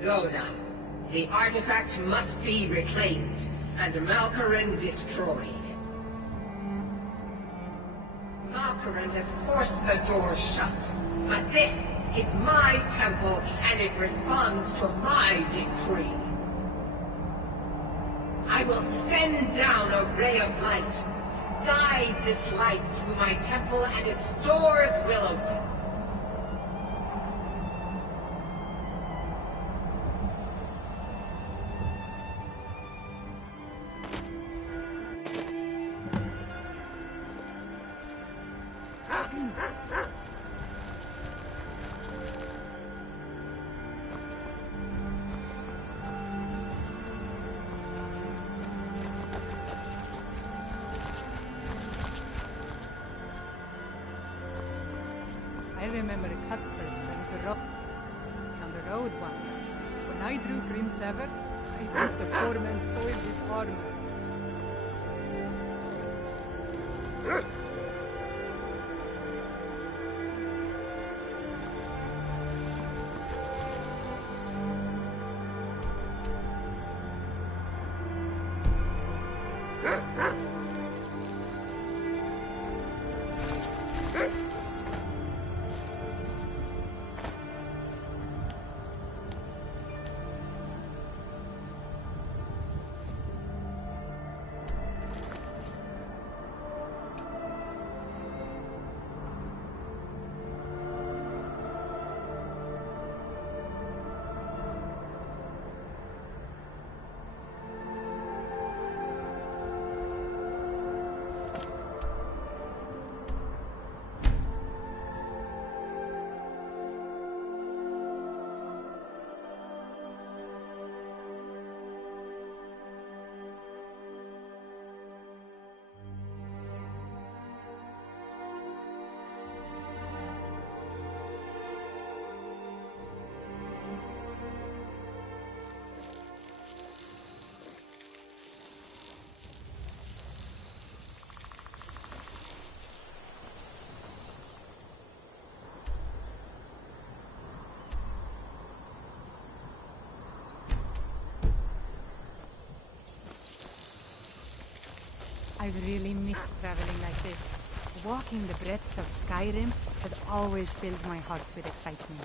Go now. The artifact must be reclaimed, and Malkaran destroyed. Malkaran has forced the door shut, but this is my temple, and it responds to my decree. I will send down a ray of light. Guide this light through my temple, and its doors will open. I remember Cuthbert on the road once. When I drew Grim Sever, I think the poor man soiled his armor. I've really missed traveling like this. Walking the breadth of Skyrim has always filled my heart with excitement.